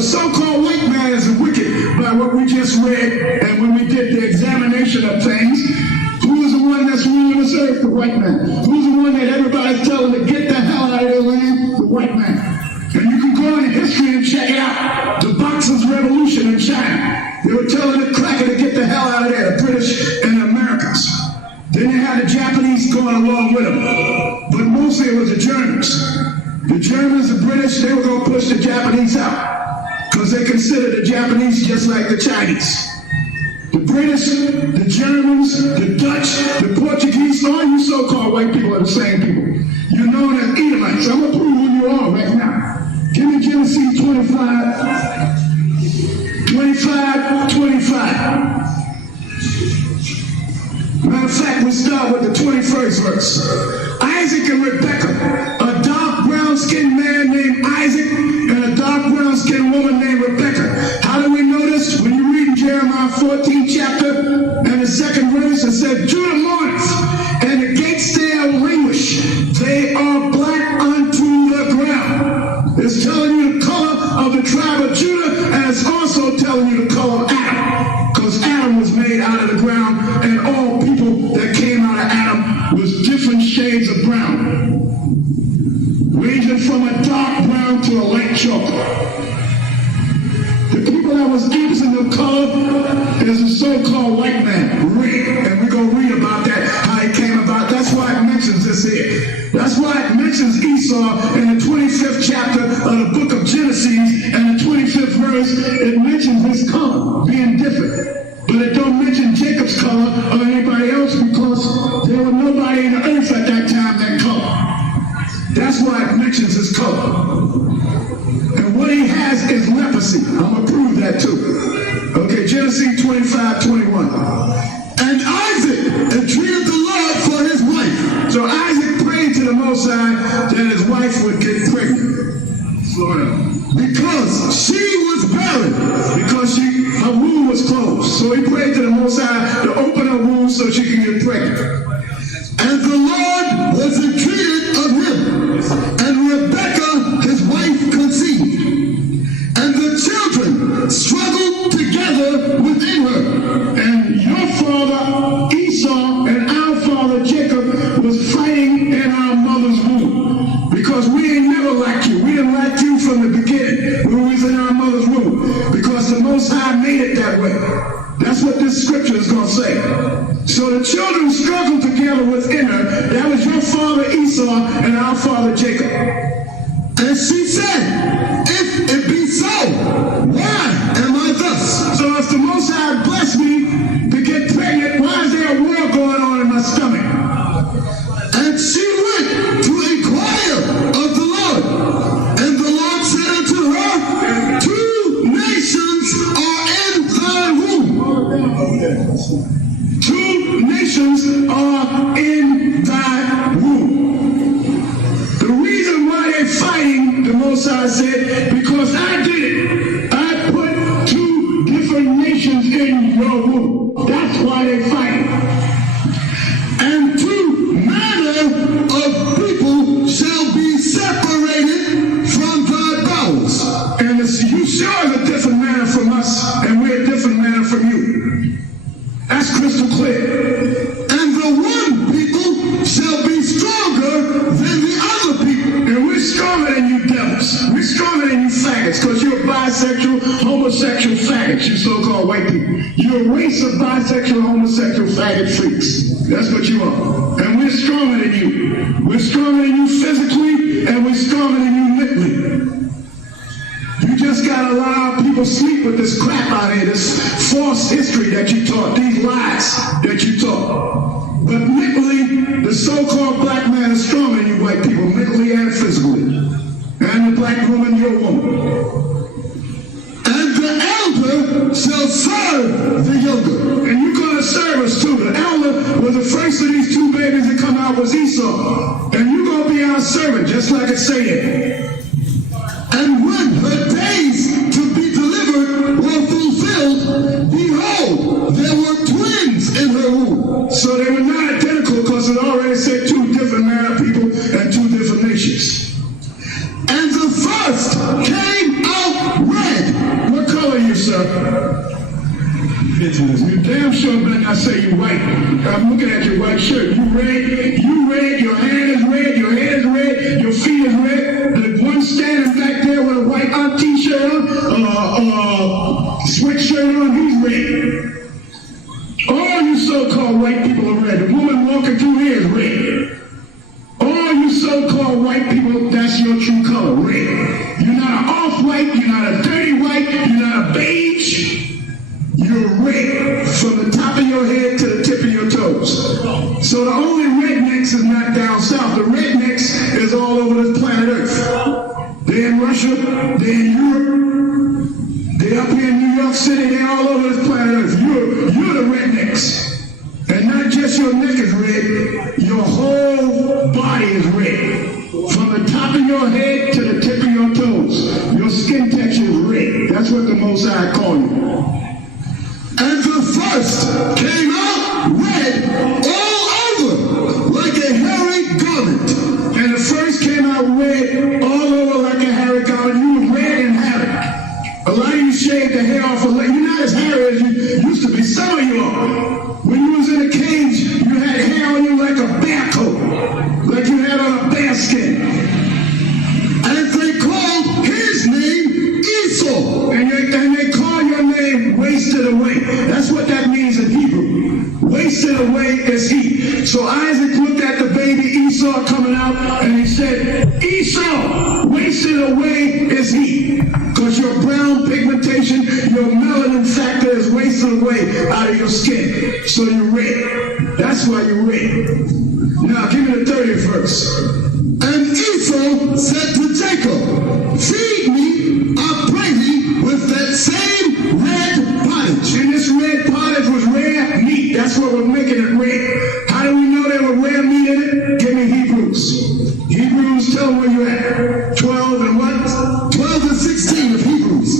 A so-called white man is wicked by what we just read, and when we did the examination of things, who is the one that's ruling this earth? The white man. Who's the one that everybody's telling to get the hell out of their land? The white man. And you can go into history and check it out. The Boxers' Revolution in China. They were telling the cracker to get the hell out of there, the British and the Americans. Then they had the Japanese going along with them. But mostly it was the Germans. The Germans, the British, they were going to push the Japanese out. Because they consider the Japanese just like the Chinese. The British, the Germans, the Dutch, the Portuguese, all you so-called white people are the same people. You're known as Edomites. I'm going to prove who you are right now. Give me Genesis 25. Matter of fact, we start with the 21st verse. Isaac and Rebekah, a dark brown-skinned man named Isaac and a dark brown-skinned woman named Rebekah. How do we know this? When you read in Jeremiah 14 chapter and the 2nd verse, it said, Judah mourneth, and the gates there languish. They are black unto the ground. It's telling you the color of the tribe of Judah, and it's also telling you the color of Adam. Because Adam was made out of the ground, and all people that came out of Adam was different shades of brown, ranging from a dark brown to a light chocolate. The people that was absent of color is a so-called white man, red, and we're going to read about that, how he came about. That's why it mentions this here. That's why it mentions Esau in the 25th chapter of the book of Genesis, and the 25th verse, it mentions his color being different. But it don't mention Jacob's color or anybody else, because there was nobody in the earth at that time that color. That's why it mentions his color. And what he has is leprosy. I'm going to prove that too. Okay, Genesis 25:21. And Isaac entreated the Lord for his wife. So Isaac prayed to the Most High that his wife would get pregnant. Because she was barren. Because her womb was closed. So he prayed to the Most High to open her womb so she could get pregnant. And the Lord was entreated of him. And Rebekah, his wife, conceived. And the children struggled together within her. And your father Esau and our father Jacob was fighting in our mother's womb. Because we ain't never liked you. We didn't like you from the beginning when we was in our mother's womb. Because the Most High made it that way. That's what this scripture is going to say. So the children struggled together within her. That was your father Esau and our father Jacob. And she said, if it be so, why am I thus? So if the Most High blessed me to get pregnant, why is there a war going on in my stomach? And she went to inquire of the Lord. And the Lord said unto her, 2 nations are in thy womb. 2 nations are in thy womb. The reason why they're fighting, the Most High said, because I did it. I put 2 different nations in your womb. That's why they're fighting. And 2 manner of people shall be separated from thy bowels. And you sure is a different manner from us, and we're a different manner from you. That's crystal clear. And the one people shall be stronger than the other people. And we're stronger than you devils. We're stronger than you faggots, because you're bisexual, homosexual faggots, you so-called white people. You're a race of bisexual, homosexual faggot freaks. That's what you are. And we're stronger than you. We're stronger than you physically, and we're stronger than you mentally. You just gotta allow people sleep with this crap out here, this false history that you taught, these lies that you taught. But mentally, the so-called black man is stronger than you white people, mentally and physically. And the black woman, your woman. And the elder shall serve the younger. And you're gonna serve us too. The elder was the first of these 2 babies that come out was Esau. And you're gonna be our servant, just like it said. And when her days to be delivered were fulfilled, behold, there were twins in her womb. So they were not identical, because it already said 2 different manner of people and 2 different nations. And the first came out red, white. I'm looking at your white shirt. You red, your hand is red, your hair is red, your feet is red. The one standing back there with a white t-shirt on, sweatshirt on, he's red. All you so-called white people are red. The woman walking through here is red. All you so-called white people, that's your true color, red. You're not an off-white, you're not a dirty white, you're not a beige. You're red from the top of your head to the tip of your toes. So the only rednecks is not down south. The rednecks is all over this planet Earth. They're in Russia, they're in Europe, they're up here in New York City, they're all over this planet Earth. You're the rednecks. And not just your neck is red, your whole body is red. From the top of your head to the tip of your toes. Your skin texture is red. That's what the Most High call you. And the first came out red all over like a hairy garment. And the first came out red all over like a hairy garment. You were red and hairy. A lot of you shaved the hair off a leg. You're not as hairy as you used to be. Some of you are. When you was in a cage, you had hair on you like a bear coat. Like you had on a bear skin. And they called his name Esau. And they call your name wasted away. That's what that means in Hebrew. Wasted away is he. So Isaac looked at the baby Esau coming out and he said, Esau, wasted away is he. Because your brown pigmentation, your melanin factor is wasted away out of your skin. So you're red. That's why you're red. Now give me the 30th verse. And Esau said to Jacob, feed me, I pray thee, with that same red pottage. And this red pottage was rare meat. That's what we're making it red. How do we know there were rare meat in it? Give me Hebrews. Hebrews, tell me where you at. 12 and what? 12 and 16 of Hebrews.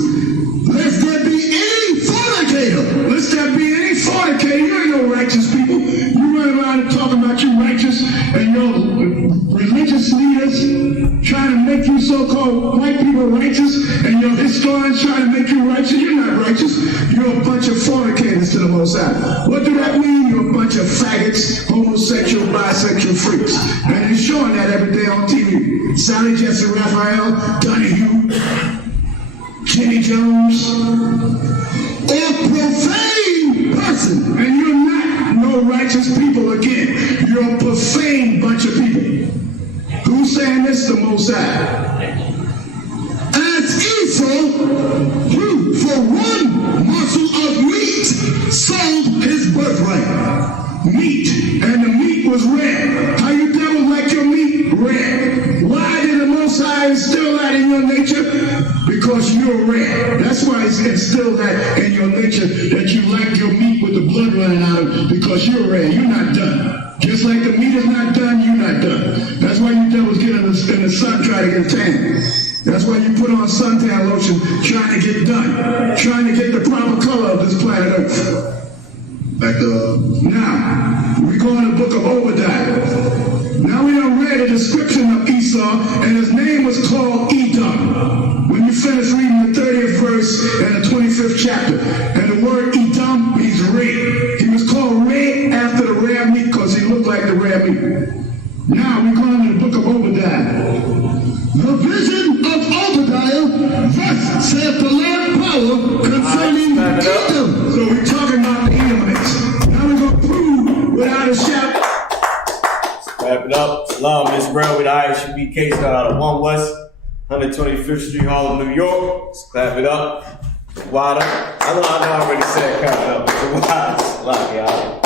Lest there be any fornicator. Lest there be any fornicator. You ain't no righteous people. You run around and talk about you righteous and your religious leaders trying to make you so-called white people righteous and your historians trying to make you righteous. You're not righteous. You're a bunch of fornicators to the Most High. What do that mean? You're a bunch of faggots, homosexual, bisexual freaks. And you're showing that every day on TV. Sally Jesse Raphael, Donahue, Kenny Jones, or profane person. And you're not no righteous people again. You're a profane bunch of people. Who's saying this? The Most High. As Esau, who for one morsel of meat sold his birthright. Meat. And the meat was red. How you devils like your meat? Red. Why did the Most High instill that in your nature? Because you're red. That's why He instilled that in your nature, that you like your meat with the blood running out of it, because you're red. You're not done. Just like the meat is not done, you're not done. That's why you devils get in the sun trying to get tan. That's why you put on suntan lotion trying to get done. Trying to get the proper color of this planet Earth. Now, we go in the book of Obadiah. Now we done read a description of Esau, and his name was called Edom. When you finish reading the 30th verse and the 25th chapter, and the word Edom means red. He was called red after the rare meat because he looked like the rare meat. Now we go into the book of Obadiah. The vision of Obadiah, thus saith the Lord power concerning Edom. So we're talking about the Edomites. Now we're going to prove without a shadow. Wrap it up. Salam, Miss Brown with ISUBK out of 1 West, 125th Street, Harlem, New York. Let's clap it up. Wada. I know I already said clap it up. It's Wada. Y'all.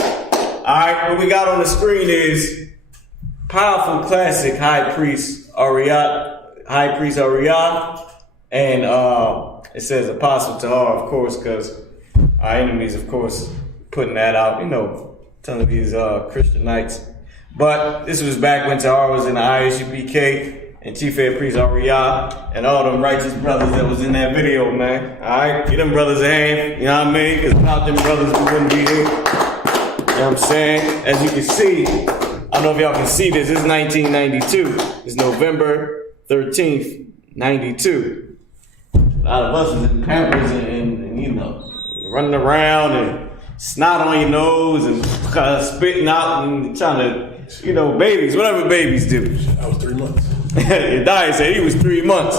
Alright, what we got on the screen is powerful classic High Priest Ariat. And it says Apostle Tahar, of course, because our enemies, of course, putting that out, you know, telling these Christianites. But this was back when Tahar was in the ISUBK and Chief Head Priest Ariat and all them righteous brothers that was in that video, man. Alright, give them brothers a hand, you know what I mean? Because without them brothers, we wouldn't be here. You know what I'm saying? As you can see, I don't know if y'all can see this, this is 1992. It's November 13th, 92. A lot of us is in Pampers and you know, running around and snot on your nose and spitting out and trying to, babies, whatever babies do. I was 3 months. Diet said he was 3 months.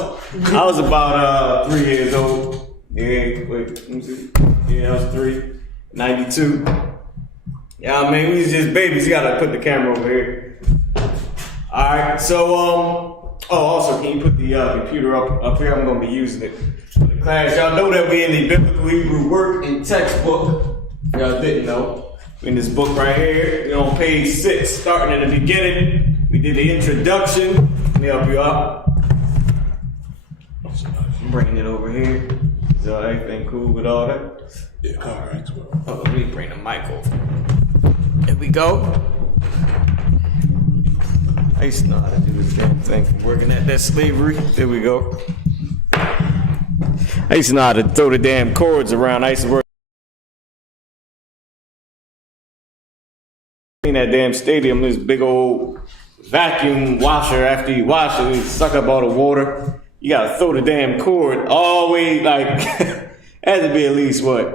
I was about 3 years old. Yeah, wait, let me see. Yeah, I was 3. 92. Yeah, I mean, we was just babies. You gotta put the camera over here. Alright, so, also, can you put the computer up here? I'm gonna be using it for the class. Y'all know that we in the Biblical Hebrew Work and Textbook. Y'all didn't know. We in this book right here. We're on page 6, starting in the beginning. We did the introduction. Let me help you out. I'm bringing it over here. Is everything cool with all that? Yeah, all right. Oh, let me bring the mic over. There we go. I used to know how to do this damn thing from working at that slavery. There we go. I used to know how to throw the damn cords around. I used to work in that damn stadium, this big old vacuum washer. After you wash it, it suck up all the water. You gotta throw the damn cord all the way, like, had to be at least, like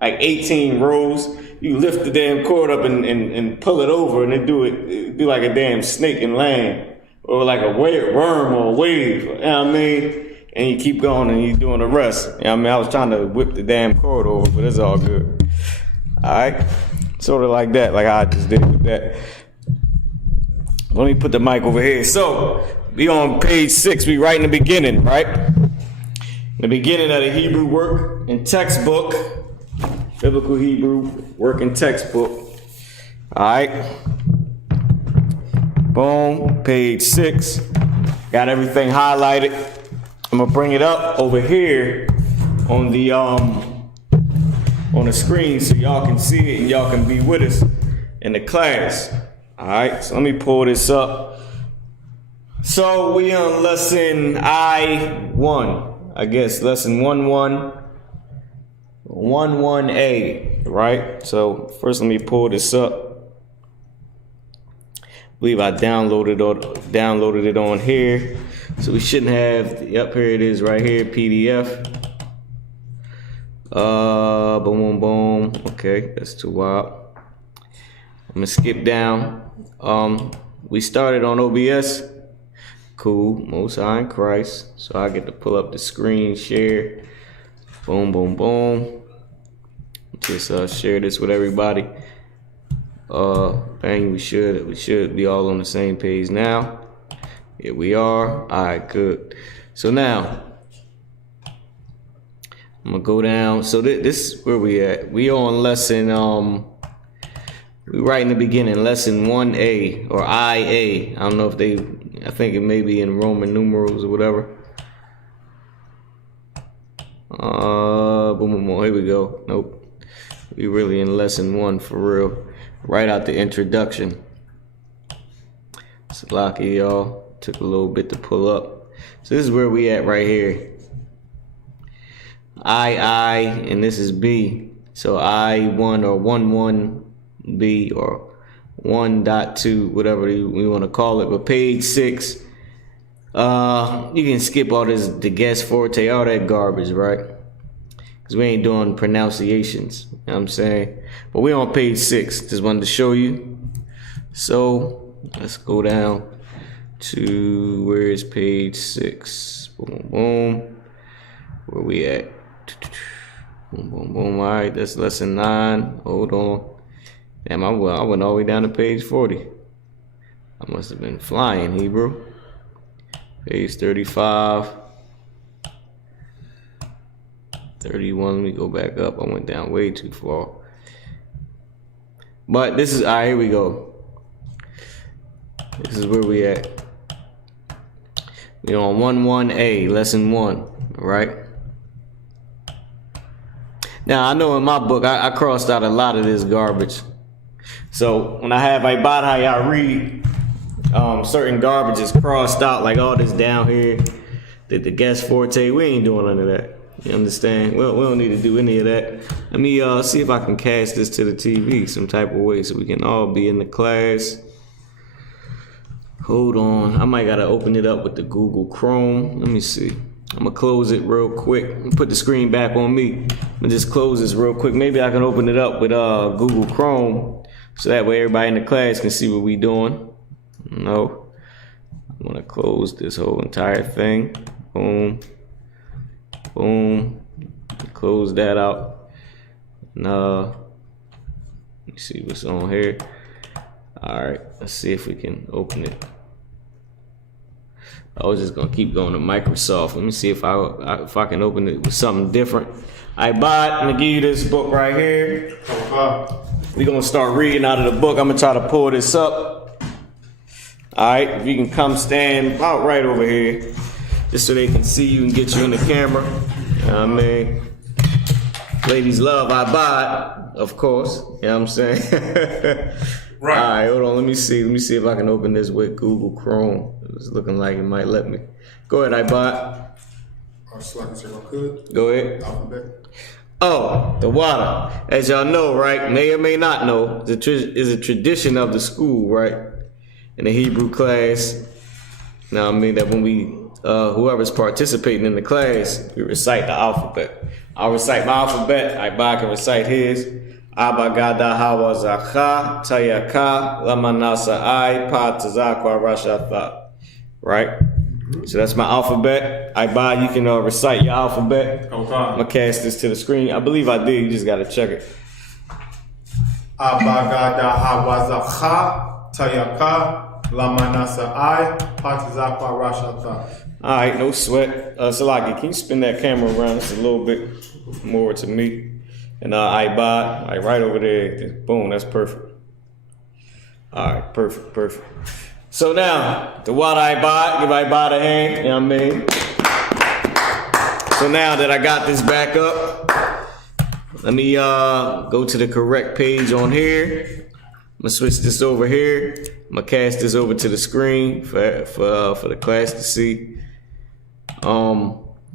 18 rows. You lift the damn cord up and pull it over, and it'd do like a damn snake and land, or like a worm or a wave, you know what I mean? And you keep going and you're doing the rest. You know what I mean? I was trying to whip the damn cord over, but it's all good. Alright? Sort of like that, like I just did with that. Let me put the mic over here. So, we on page 6, we right in the beginning, right? The beginning of the Hebrew Work and Textbook. Biblical Hebrew Work and Textbook. Alright. Boom. Page 6. Got everything highlighted. I'm gonna bring it up over here on the screen so y'all can see it and y'all can be with us in the class. Alright, so let me pull this up. So we on lesson I1, I guess, lesson 11A, right? So first let me pull this up. I believe I downloaded it on here. So we shouldn't have, yep, here it is right here, PDF. Boom, boom, boom. Okay, that's too wild. I'm gonna skip down. We started on OBS. Cool, Most High in Christ. So I get to pull up the screen, share. Boom, boom, boom. Just share this with everybody. Bang, we should be all on the same page now. Here we are. Alright, good. So now I'm gonna go down. So this is where we at. We on lesson we right in the beginning, lesson 1A or IA. I don't know if I think it may be in Roman numerals or whatever. Boom, boom, boom. Here we go. Nope. We really in lesson 1 for real. Right out the introduction. It's lucky, y'all. Took a little bit to pull up. So this is where we at right here. I, and this is B. So I1 or 11B or 1.2, whatever we want to call it. But page 6, you can skip all this, the guess forte, all that garbage, right? Because we ain't doing pronunciations, you know what I'm saying? But we on page 6, just wanted to show you. So let's go down to, where is page 6? Boom, boom. Where we at? Boom, boom, boom. All right, that's lesson 9. Hold on. Damn, I went all the way down to page 40. I must have been flying, Hebrew. Page 35. 31. Let me go back up. I went down way too far. But this is, all right, here we go. This is where we at. We're on 11A, lesson 1, right? Now, I know in my book, I crossed out a lot of this garbage. So, when I have Ibad, I read, certain garbage is crossed out, like all this down here, the guess forte, we ain't doing none of that. You understand? Well, we don't need to do any of that. Let me see if I can cast this to the TV some type of way so we can all be in the class. Hold on. I might gotta open it up with the Google Chrome. Let me see. I'm gonna close it real quick. Put the screen back on me. I'm gonna just close this real quick. Maybe I can open it up with Google Chrome, so that way everybody in the class can see what we doing. No, I'm gonna close this whole entire thing. Boom, boom. Close that out. Let me see what's on here. All right, let's see if we can open it. I was just gonna keep going to Microsoft. Let me see if I can open it with something different. I'm gonna give you this book right here. We're gonna start reading out of the book. I'm gonna try to pull this up. All right, if you can come stand about right over here, just so they can see you and get you in the camera. You know what I mean? Ladies love iBot, of course. You know what I'm saying? Right. All right, hold on. Let me see if I can open this with Google Chrome. It's looking like it might let me. Go ahead, iBot. Go ahead. Alphabet. Oh, the water. As y'all know, right, may or may not know, is a tradition of the school, right? In the Hebrew class. Now, I mean that when we, whoever's participating in the class, we recite the alphabet. I'll recite my alphabet. iBot can recite his. Abagada Hawa Zakha Tayaka Lamanasa I Patazakwa Rashatha. Right? So that's my alphabet. iBot, you can recite your alphabet. I'm gonna cast this to the screen. I believe I did, you just gotta check it. Abagada Hawa Zakha Tayaka Lamanasa I Patazakwa Rashatha. Alright, no sweat. Salaki, can you spin that camera around? It's a little bit more to me. And iBot, right over there, boom, that's perfect. All right, perfect. So now, the water iBot, give iBot a hand, you know what I mean? So now that I got this back up, let me go to the correct page on here. I'm gonna switch this over here. I'm gonna cast this over to the screen for the class to see.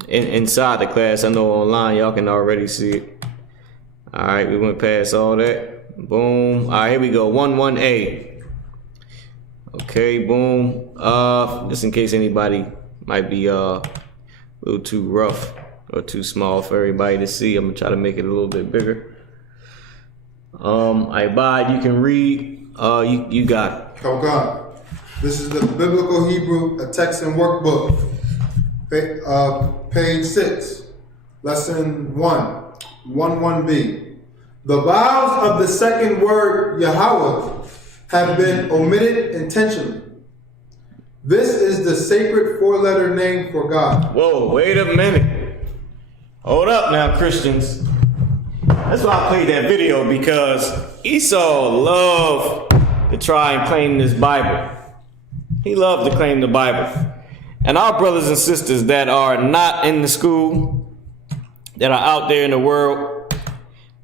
Inside the class, I know online y'all can already see it. All right, we went past all that. Boom. All right, here we go. 11A. Okay, boom. Just in case anybody might be a little too rough or too small for everybody to see, I'm gonna try to make it a little bit bigger. iBot, you can read. You got it. Okay. This is the Biblical Hebrew, a text and workbook. Page 6, lesson 1. 11b. The vowels of the second word Yahweh have been omitted intentionally. This is the sacred four-letter name for God. Whoa, wait a minute. Hold up now, Christians. That's why I played that video, because Esau loved to try and claim this Bible. He loved to claim the Bible. And our brothers and sisters that are not in the school, that are out there in the world,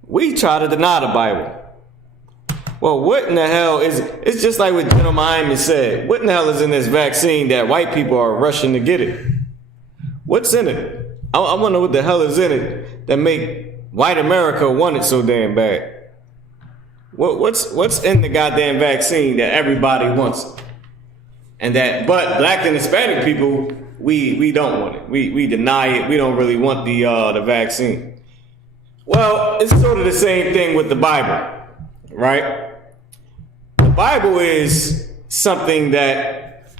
we try to deny the Bible. Well, what in the hell is it? It's just like what General Miami said. What in the hell is in this vaccine that white people are rushing to get it? What's in it? I wonder what the hell is in it that make white America want it so damn bad. What's in the goddamn vaccine that everybody wants? And that, but black and Hispanic people, we don't want it. We deny it. We don't really want the vaccine. Well, it's sort of the same thing with the Bible, right? The Bible is something that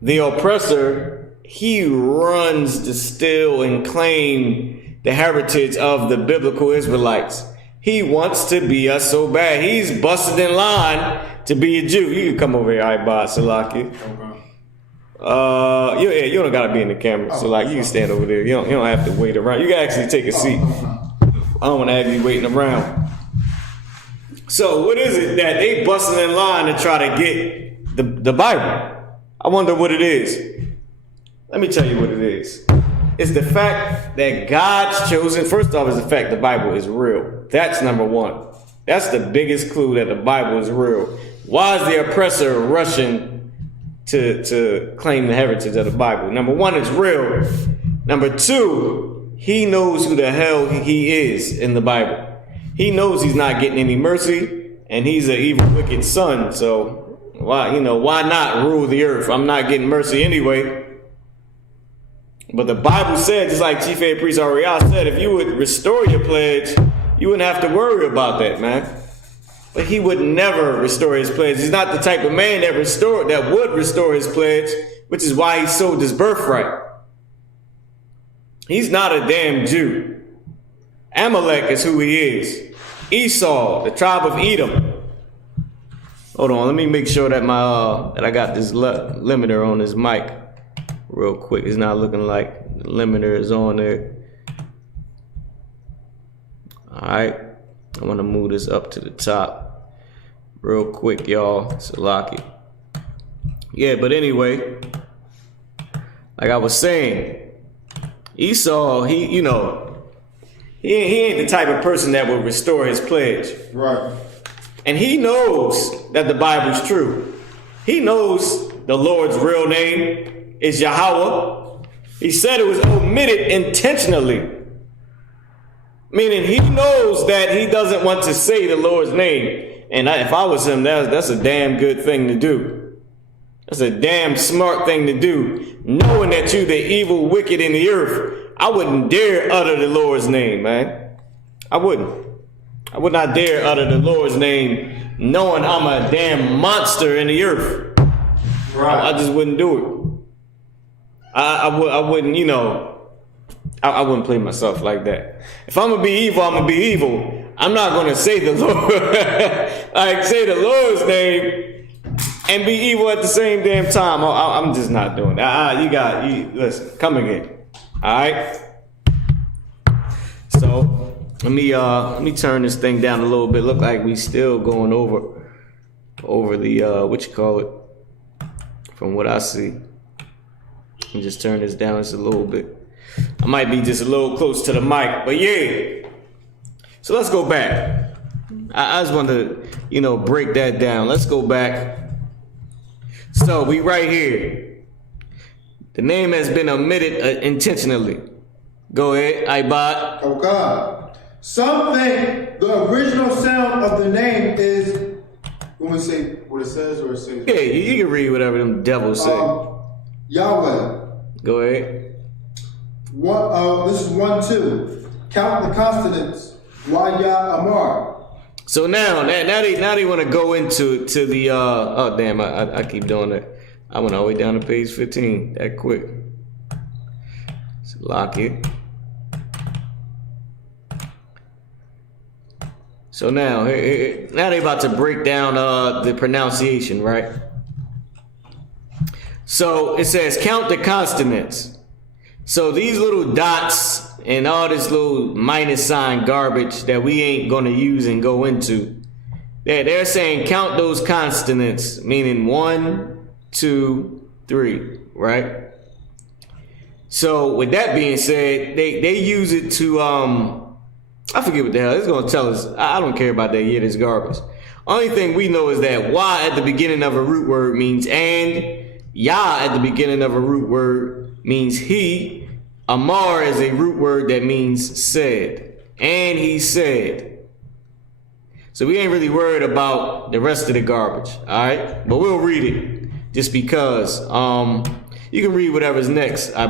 the oppressor, he runs to steal and claim the heritage of the biblical Israelites. He wants to be us so bad. He's busted in line to be a Jew. You can come over here, iBot, Salaki. You don't gotta be in the camera, so like you can stand over there. You don't have to wait around. You can actually take a seat. I don't want to have you waiting around. So what is it that they busting in line to try to get the Bible? I wonder what it is. Let me tell you what it is. It's the fact that God's chosen. First off, is the fact the Bible is real. That's number one. That's the biggest clue that the Bible is real. Why is the oppressor rushing to claim the heritage of the Bible? Number one, it's real. Number two, he knows who the hell he is in the Bible. He knows he's not getting any mercy, and he's an evil, wicked son. So why not rule the earth? I'm not getting mercy anyway. But the Bible said, just like Chief A. Priest Ariel said, if you would restore your pledge, you wouldn't have to worry about that, man. But he would never restore his pledge. He's not the type of man that would restore his pledge, which is why he sold his birthright. He's not a damn Jew. Amalek is who he is. Esau, the tribe of Edom. Hold on, let me make sure that that I got this limiter on this mic real quick. It's not looking like the limiter is on there. All right, I want to move this up to the top real quick, y'all. Salaki. Yeah, but anyway, like I was saying, Esau, he ain't the type of person that will restore his pledge. Right. And he knows that the Bible's true. He knows the Lord's real name is Yahweh. He said it was omitted intentionally. Meaning he knows that he doesn't want to say the Lord's name. And if I was him, that's a damn good thing to do. That's a damn smart thing to do. Knowing that you're the evil, wicked in the earth, I wouldn't dare utter the Lord's name, man. I wouldn't. I would not dare utter the Lord's name knowing I'm a damn monster in the earth. Right. I just wouldn't do it. I wouldn't, I wouldn't play myself like that. If I'm going to be evil, I'm going to be evil. I'm not going to say the Lord, say the Lord's name and be evil at the same damn time. I'm just not doing that. Listen, come again. All right. So let me turn this thing down a little bit. Look like we still going over the from what I see. Let me just turn this down just a little bit. I might be just a little close to the mic, but yeah. So let's go back. I just want to, break that down. Let's go back. So we right here. The name has been omitted intentionally. Go ahead, Ibad. Oh God. Some think the original sound of the name is, when we say what it says or it says. Yeah, you can read whatever them devils say. Yahweh. Go ahead. This is 1-2. Count the consonants. Yah Amar. So now they want to go into the oh damn, I keep doing that. I went all the way down to page 15 that quick. So lock it. So now they about to break down the pronunciation, right? So it says count the consonants. So these little dots and all this little minus sign garbage that we ain't gonna use and go into, they're saying count those consonants, meaning 1, 2, 3, right? So with that being said, they use it to I forget what the hell it's gonna tell us. I don't care about that. Yeah, this garbage. Only thing we know is that Y at the beginning of a root word means and. Yah at the beginning of a root word means he. Amar is a root word that means said. And he said. So we ain't really worried about the rest of the garbage. Alright? But we'll read it. Just because. You can read whatever's next. I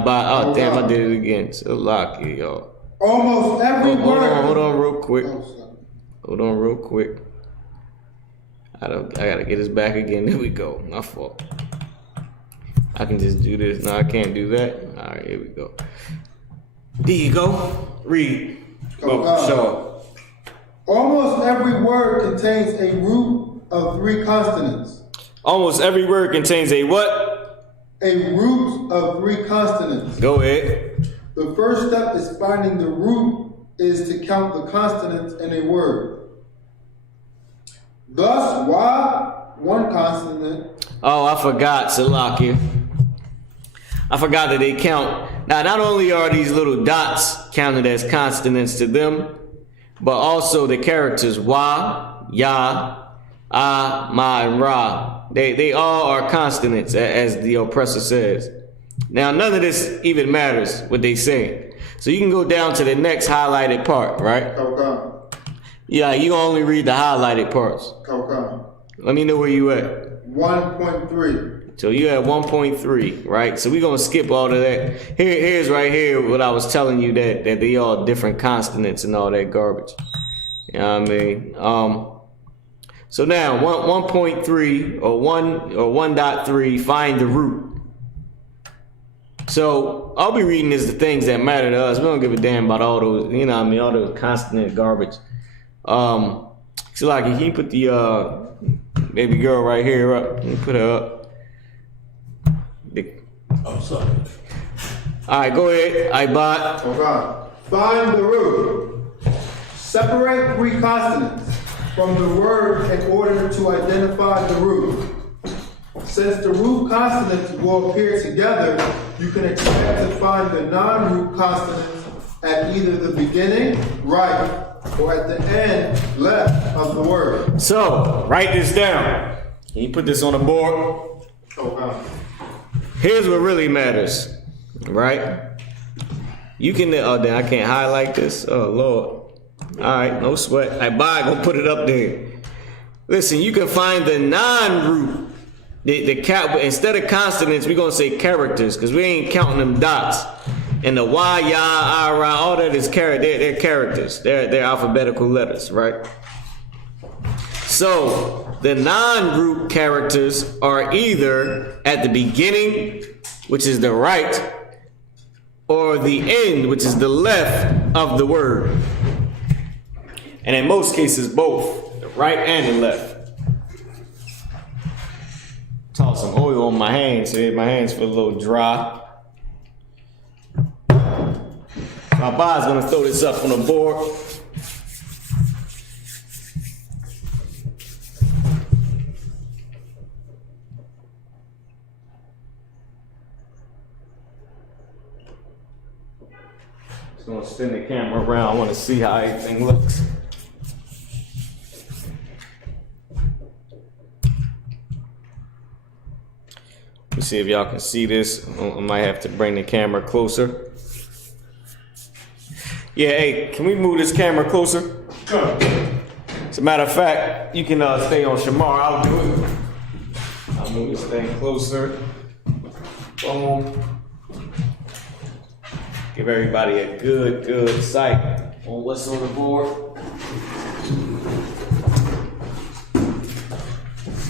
did it again. So lock it, y'all. Almost every word. Hold on real quick. Hold on real quick. I gotta get this back again. There we go. My fault. I can just do this. No, I can't do that. All right, here we go. There you go. Read. Sure. Almost every word contains a root of 3 consonants. Almost every word contains a what? A root of 3 consonants. Go ahead. The first step is finding the root is to count the consonants in a word. Thus, Y, 1 consonant. Oh, I forgot, Salakia. I forgot that they count. Now, not only are these little dots counted as consonants to them, but also the characters Wa, Ya, Ah, Ma, and Ra. They all are consonants, as the oppressor says. Now, none of this even matters, what they say. So you can go down to the next highlighted part, right? Okay. Yeah, you only read the highlighted parts. Okay. Let me know where you at. 1.3. So you at 1.3, right? So we're gonna skip all of that. Here's right here what I was telling you that they all different consonants and all that garbage. You know what I mean? So now 1.3 or 1.3, find the root. So I'll be reading is the things that matter to us. We don't give a damn about all those, you know what I mean, all those consonant garbage. So like if you put the baby girl right here up, you put her up. Oh, sorry. All right, go ahead. I bought. Okay. Find the root. Separate Greek consonants from the word in order to identify the root. Since the root consonants will appear together, you can expect to find the non-root consonants at either the beginning, right, or at the end, left of the word. So, write this down. Can you put this on the board? Okay. Here's what really matters, right? You can, then I can't highlight this. Oh, Lord. All right, no sweat. I gonna put it up there. Listen, you can find the non-root. Instead of consonants, we're gonna say characters, because we ain't counting them dots. And the Y, Ya, I, Ra, all that is they're characters. They're alphabetical letters, right? So the non-root characters are either at the beginning, which is the right, or the end, which is the left of the word. And in most cases, both, the right and the left. Toss some oil on my hands so my hands feel a little dry. My body's gonna throw this up on the board. Just gonna spin the camera around. I want to see how everything looks. Let me see if y'all can see this. I might have to bring the camera closer. Yeah, hey, can we move this camera closer? Sure. As a matter of fact, you can stay on Shamar. I'll do it. I'll move this thing closer. Boom. Give everybody a good sight on what's on the board.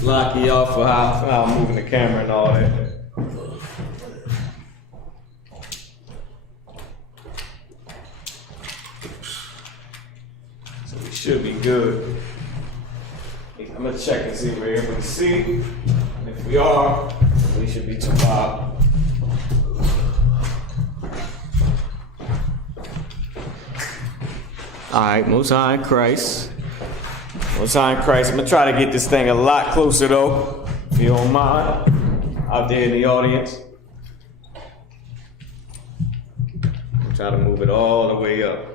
Lock you off for how I'm moving the camera and all that. So we should be good. I'm gonna check and see if we're able to see. And if we are, we should be to Bob. Alright, Most High in Christ. Most High in Christ. I'm gonna try to get this thing a lot closer though, if you don't mind, out there in the audience. I'm trying to move it all the way up.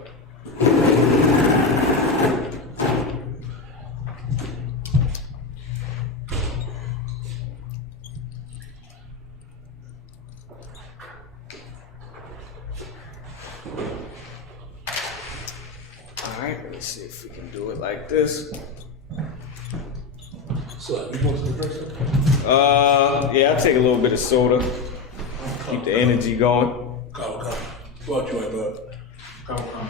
Alright, let's see if we can do it like this. So, you want some dressing? Yeah, I'll take a little bit of soda. Keep the energy going. Come. What you at, bud? Come.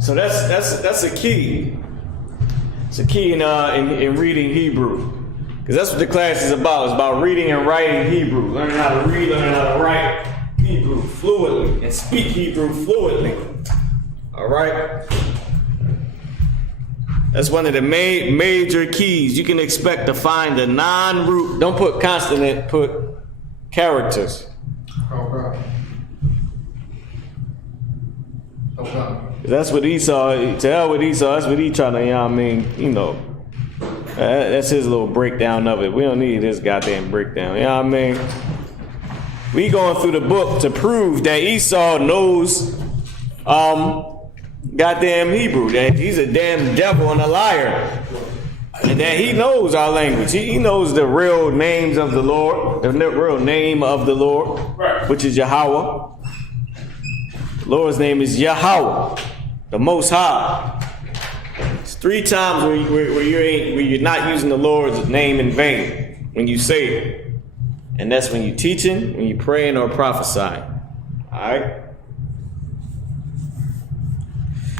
So that's a key. It's a key in reading Hebrew. Because that's what the class is about. It's about reading and writing Hebrew. Learning how to read, learning how to write Hebrew fluently and speak Hebrew fluently. All right? That's one of the major keys. You can expect to find the non-root. Don't put consonant, put characters. Okay. That's what Esau, to hell with Esau, that's what he trying to, you know what I mean, you know. That's his little breakdown of it. We don't need his goddamn breakdown, you know what I mean? We going through the book to prove that Esau knows goddamn Hebrew, that he's a damn devil and a liar. And that he knows our language. He knows the real names of the Lord, the real name of the Lord, which is Yahweh. The Lord's name is Yahweh, the Most High. 3 times where you're not using the Lord's name in vain when you say it. And that's when you're teaching, when you're praying or prophesying. Alright?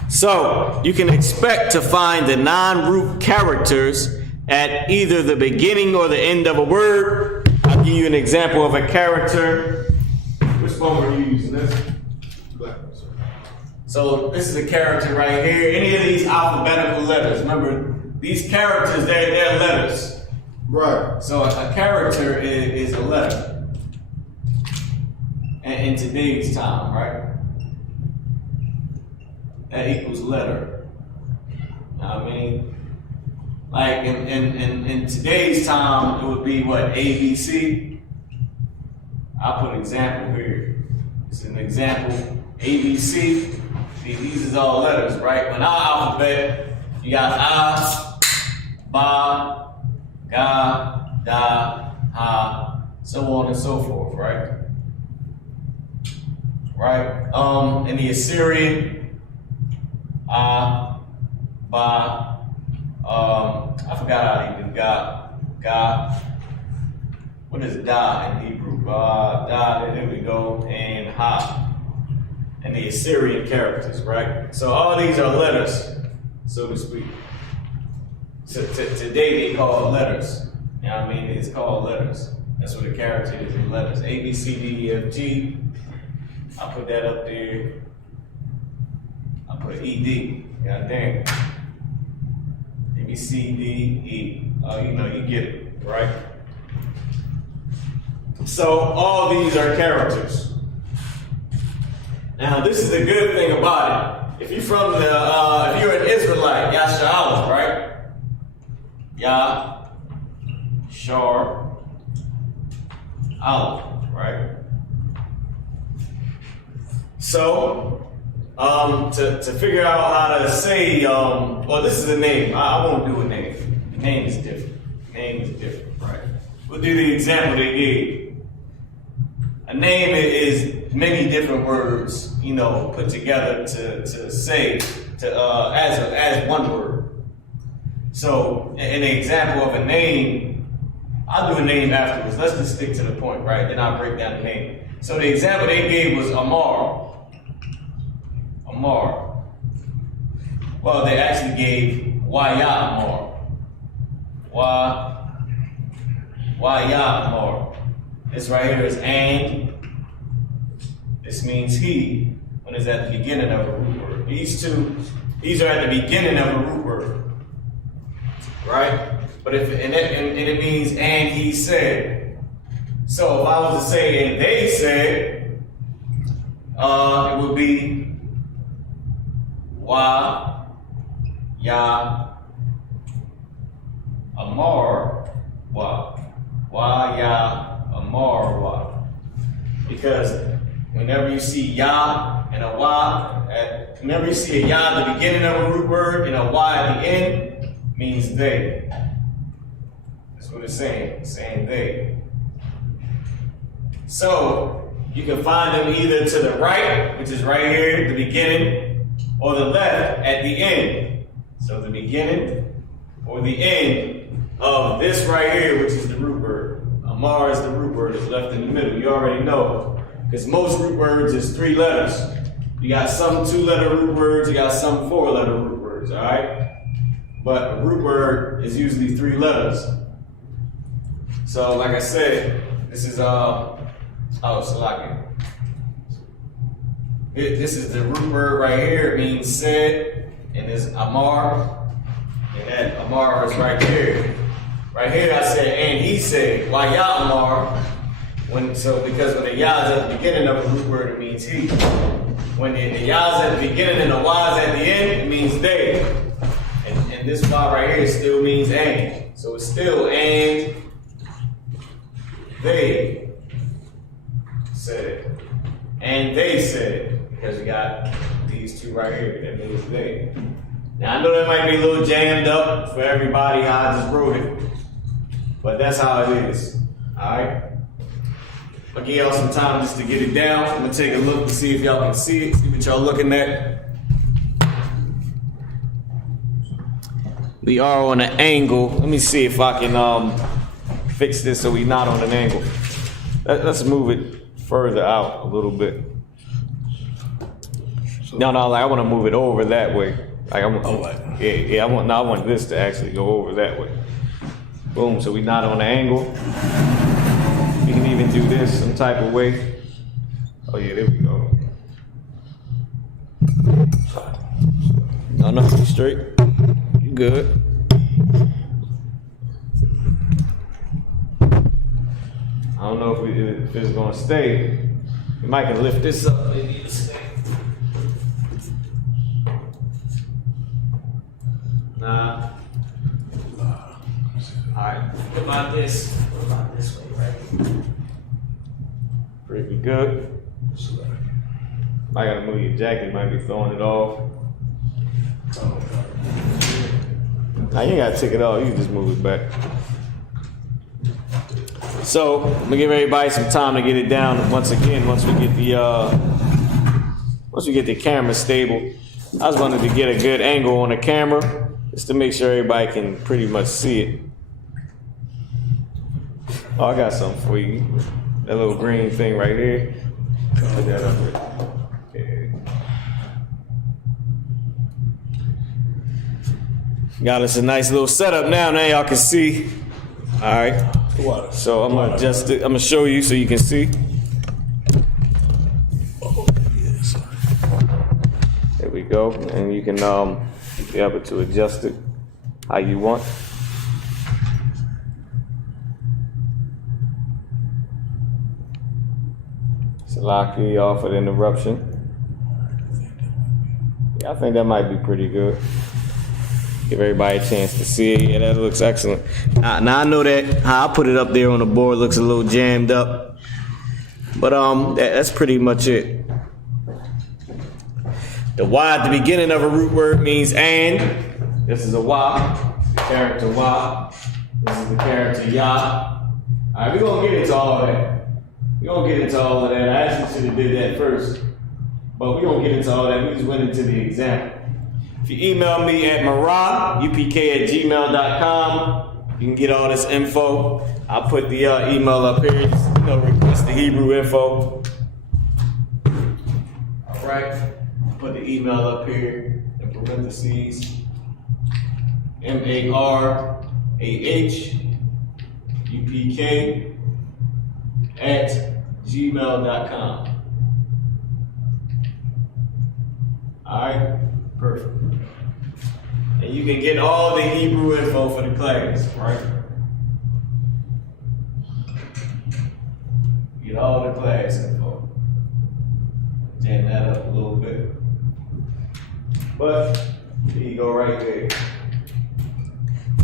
So, you can expect to find the non-root characters at either the beginning or the end of a word. I'll give you an example of a character. Which one were you using this? So this is a character right here. Any of these alphabetical letters. Remember, these characters, they're letters. Right. So a character is a letter. And in today's time, right? That equals letter. You know what I mean? Like in today's time, it would be what? ABC? I'll put an example here. It's an example. ABC. These is all letters, right? When our alphabet, you got A, Ba, Ga, Da, Ha, so on and so forth, right? Right? In the Assyrian, A, Ba, I forgot how to even Ga. What is Da in Hebrew? Da, there we go, and Ha. And the Assyrian characters, right? So all these are letters, so to speak. So today they call it letters. You know what I mean? It's called letters. That's what a character is in letters. A, B, C, D, E, F, G. I'll put that up there. I'll put E, D. God damn. A, B, C, D, E. Oh, you know, you get it, right? So all these are characters. Now, this is the good thing about it. If you're from if you're an Israelite, Yashar, right? Yah, Shar, Aleph, right? So, to figure out how to say, well, this is a name. I won't do a name. The name is different. Name is different, right? We'll do the example they gave. A name is many different words, you know, put together to say as one word. So, an example of a name, I'll do a name afterwards. Let's just stick to the point, right? Then I'll break down the name. So the example they gave was Amar. Amar. Well, they actually gave Waya Amar. Waya Amar. This right here is and. This means he, when it's at the beginning of a root word. These are at the beginning of a root word. Right? But it means and he said. So if I was to say and they said, it would be Wa Ya Amar Wa. Wa Ya Amar Wa. Because whenever you see Ya and a Wa, whenever you see a Ya at the beginning of a root word and a Wa at the end, means they. That's what it's saying. It's saying they. So you can find them either to the right, which is right here at the beginning, or the left at the end. So the beginning or the end of this right here, which is the root word. Amar is the root word, it's left in the middle. You already know. Because most root words is 3 letters. You got some 2-letter root words, you got some 4-letter root words, all right? But a root word is usually 3 letters. So, like I said, this is, Salaki. This is the root word right here. It means said, and it's Amar. And that Amar is right here. Right here I said, and he said, why ya Amar? Because when the ya is at the beginning of a root word, it means he. When the ya is at the beginning and the y is at the end, it means they. And this y right here still means and. So it's still and they said. And they said. Because you got these 2 right here. That means they. Now I know that might be a little jammed up for everybody how I just wrote it. But that's how it is. Alright? I'll give y'all some time just to get it down. I'm gonna take a look to see if y'all can see it, see what y'all looking at. We are on an angle. Let me see if I can fix this so we're not on an angle. Let's move it further out a little bit. No, like I want to move it over that way. Like I want this to actually go over that way. Boom. So we're not on an angle. You can even do this some type of way. Oh yeah, there we go. No, you straight. You good. I don't know if it's gonna stay. We might can lift this up. Maybe it'll stay. Nah. Alright, what about this? What about this way, right? Pretty good. I gotta move your jacket, might be throwing it off. Nah, you ain't gotta take it off, you can just move it back. So, I'm gonna give everybody some time to get it down once again, once we get the camera stable. I just wanted to get a good angle on the camera, just to make sure everybody can pretty much see it. Oh, I got something for you. That little green thing right here. Put that up there. Okay. Got us a nice little setup now y'all can see. All right. So I'm gonna adjust it. I'm gonna show you so you can see. There we go. And you can be able to adjust it how you want. Lock you off of interruption. Yeah, I think that might be pretty good. Give everybody a chance to see it. Yeah, that looks excellent. Now I know that how I put it up there on the board looks a little jammed up, but that's pretty much it. The Y at the beginning of a root word means and. This is a Y. The character Y. This is the character Ya. All right, we're gonna get into all of that. We're going to get into all of that. I actually should have did that first. But we're going to get into all that. We just went into the example. If you email me at marah@upk@gmail.com, you can get all this info. I'll put the email up here. Just, request the Hebrew info. All right. Put the email up here in parentheses. marahupk@gmail.com. Alright, perfect. And you can get all the Hebrew info for the class, right? Get all the class info. Jam that up a little bit. But here you go right there.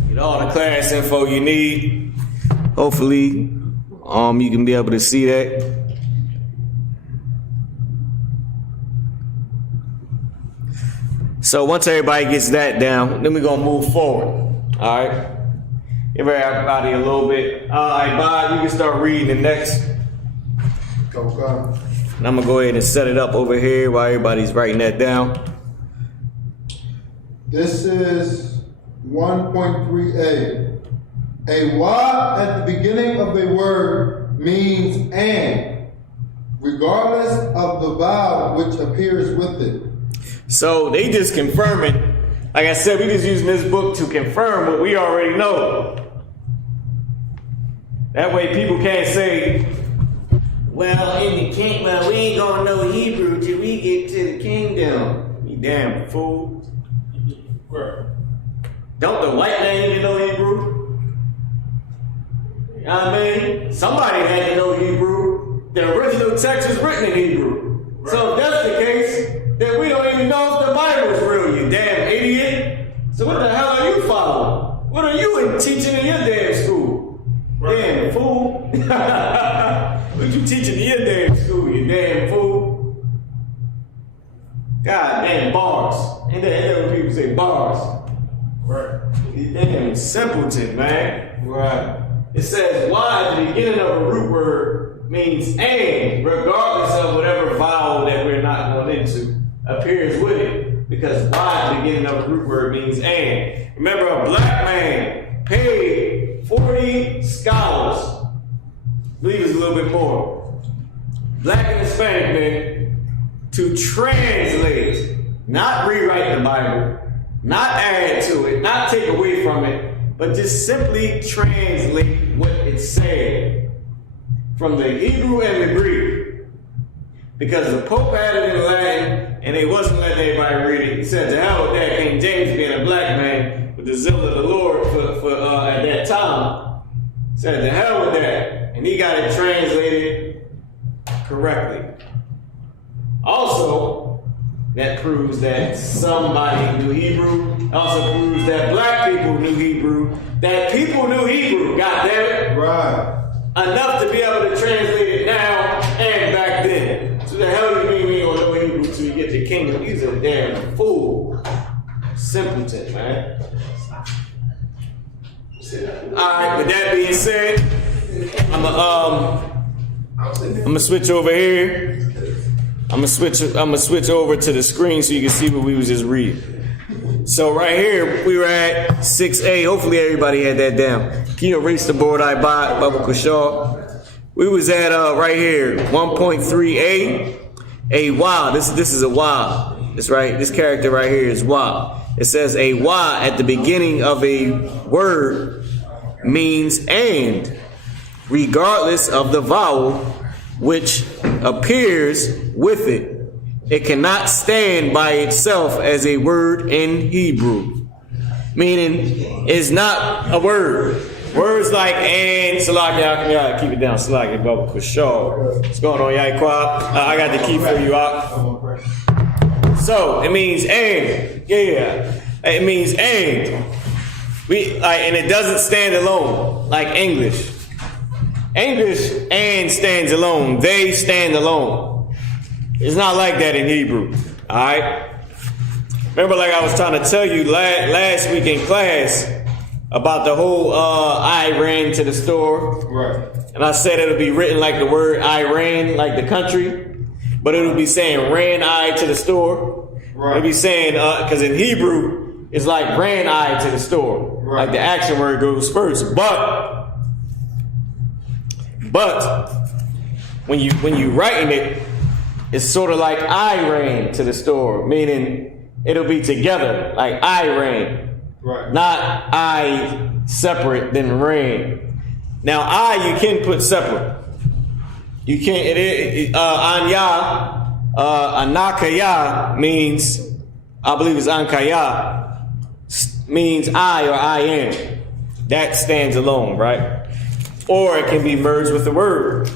Get all the class info you need. Hopefully, you can be able to see that. So once everybody gets that down, then we're gonna move forward. All right. Give everybody a little bit. All right, Bob, you can start reading the next. Okay. And I'm gonna go ahead and set it up over here while everybody's writing that down. This is 1.3a. A Y at the beginning of a word means and, regardless of the vowel which appears with it. So they just confirming. Like I said, we just using this book to confirm what we already know. That way people can't say, well, we ain't gonna know Hebrew till we get to the kingdom. You damn fool. Don't the white man even know Hebrew? You know what I mean? Somebody had to know Hebrew. The original text was written in Hebrew. Right. So if that's the case, then we don't even know if the Bible is real, you damn idiot. So what the hell are you following? What are you teaching in your damn school? Right. Damn fool. What you teaching in your damn school, you damn fool? God damn bars. Ain't that what people say, bars? Right. You damn simpleton, man. Right. It says Y at the beginning of a root word means and, regardless of whatever vowel that we're not going into appears with it, because Y at the beginning of a root word means and. Remember, a black man paid 40 scholars, I believe it's a little bit more, black and Hispanic men, to translate, not rewrite the Bible, not add to it, not take away from it, but just simply translate what it said from the Hebrew and the Greek. Because the Pope had it in Latin, and they wasn't letting anybody read it. He said, to hell with that, King James being a black man with the zeal of the Lord for at that time. Said, to hell with that. And he got it translated correctly. Also, that proves that somebody knew Hebrew. Also proves that black people knew Hebrew. That people knew Hebrew, goddammit. Right. Enough to be able to translate it now and back then. So the hell you mean we don't know Hebrew till you get to the kingdom? He's a damn fool. Simpleton, man. Alright, with that being said, I'm gonna switch over here. I'm gonna switch over to the screen so you can see what we was just reading. So right here, we were at 6A. Hopefully everybody had that down. Can you erase the board I bought, Baba Kushal? We was at right here, 1.3A. A wa. This is a wa. That's right. This character right here is wa. It says a wa at the beginning of a word means and, regardless of the vowel which appears with it. It cannot stand by itself as a word in Hebrew. Meaning, it's not a word. Words like and, Salaki, keep it down, Salaki, Baba Kushal. What's going on, Yaikwab? I got the key for you, So, it means and. Yeah. It means and. And it doesn't stand alone, like English. English and stands alone. They stand alone. It's not like that in Hebrew. Alright? Remember, like I was trying to tell you last week in class about the whole I ran to the store. Right. And I said it'll be written like the word Iran, like the country, but it'll be saying ran I to the store. Right. It'll be saying, because in Hebrew, it's like ran I to the store. Right. Like the action word goes first. But when you writing it, it's sort of like I ran to the store, meaning it'll be together, like I ran. Right. Not I separate, then ran. Now I you can put separate. You can't. Anya, anakaya means, I believe it's ankaya, means I or I am. That stands alone, right? Or it can be merged with the word,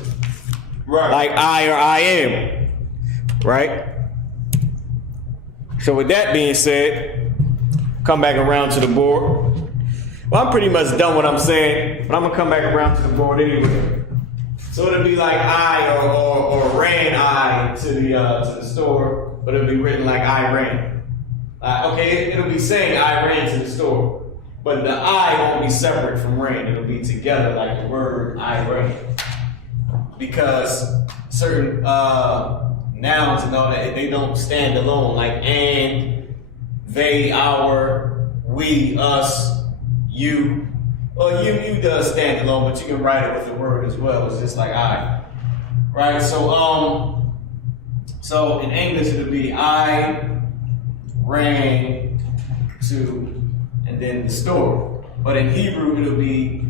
right? Like I or I am. Right? So with that being said, come back around to the board. Well, I'm pretty much done what I'm saying, but I'm gonna come back around to the board anyway. So it'll be like I or ran I to the store, but it'll be written like I ran. Okay, it'll be saying I ran to the store, but the I won't be separate from ran. It'll be together like the word I ran. Because certain nouns and all that, they don't stand alone, like and, they, our, we, us, you. Well, you does stand alone, but you can write it with the word as well. It's just like I, right? So in English it'll be I ran to, and then the store. But in Hebrew it'll be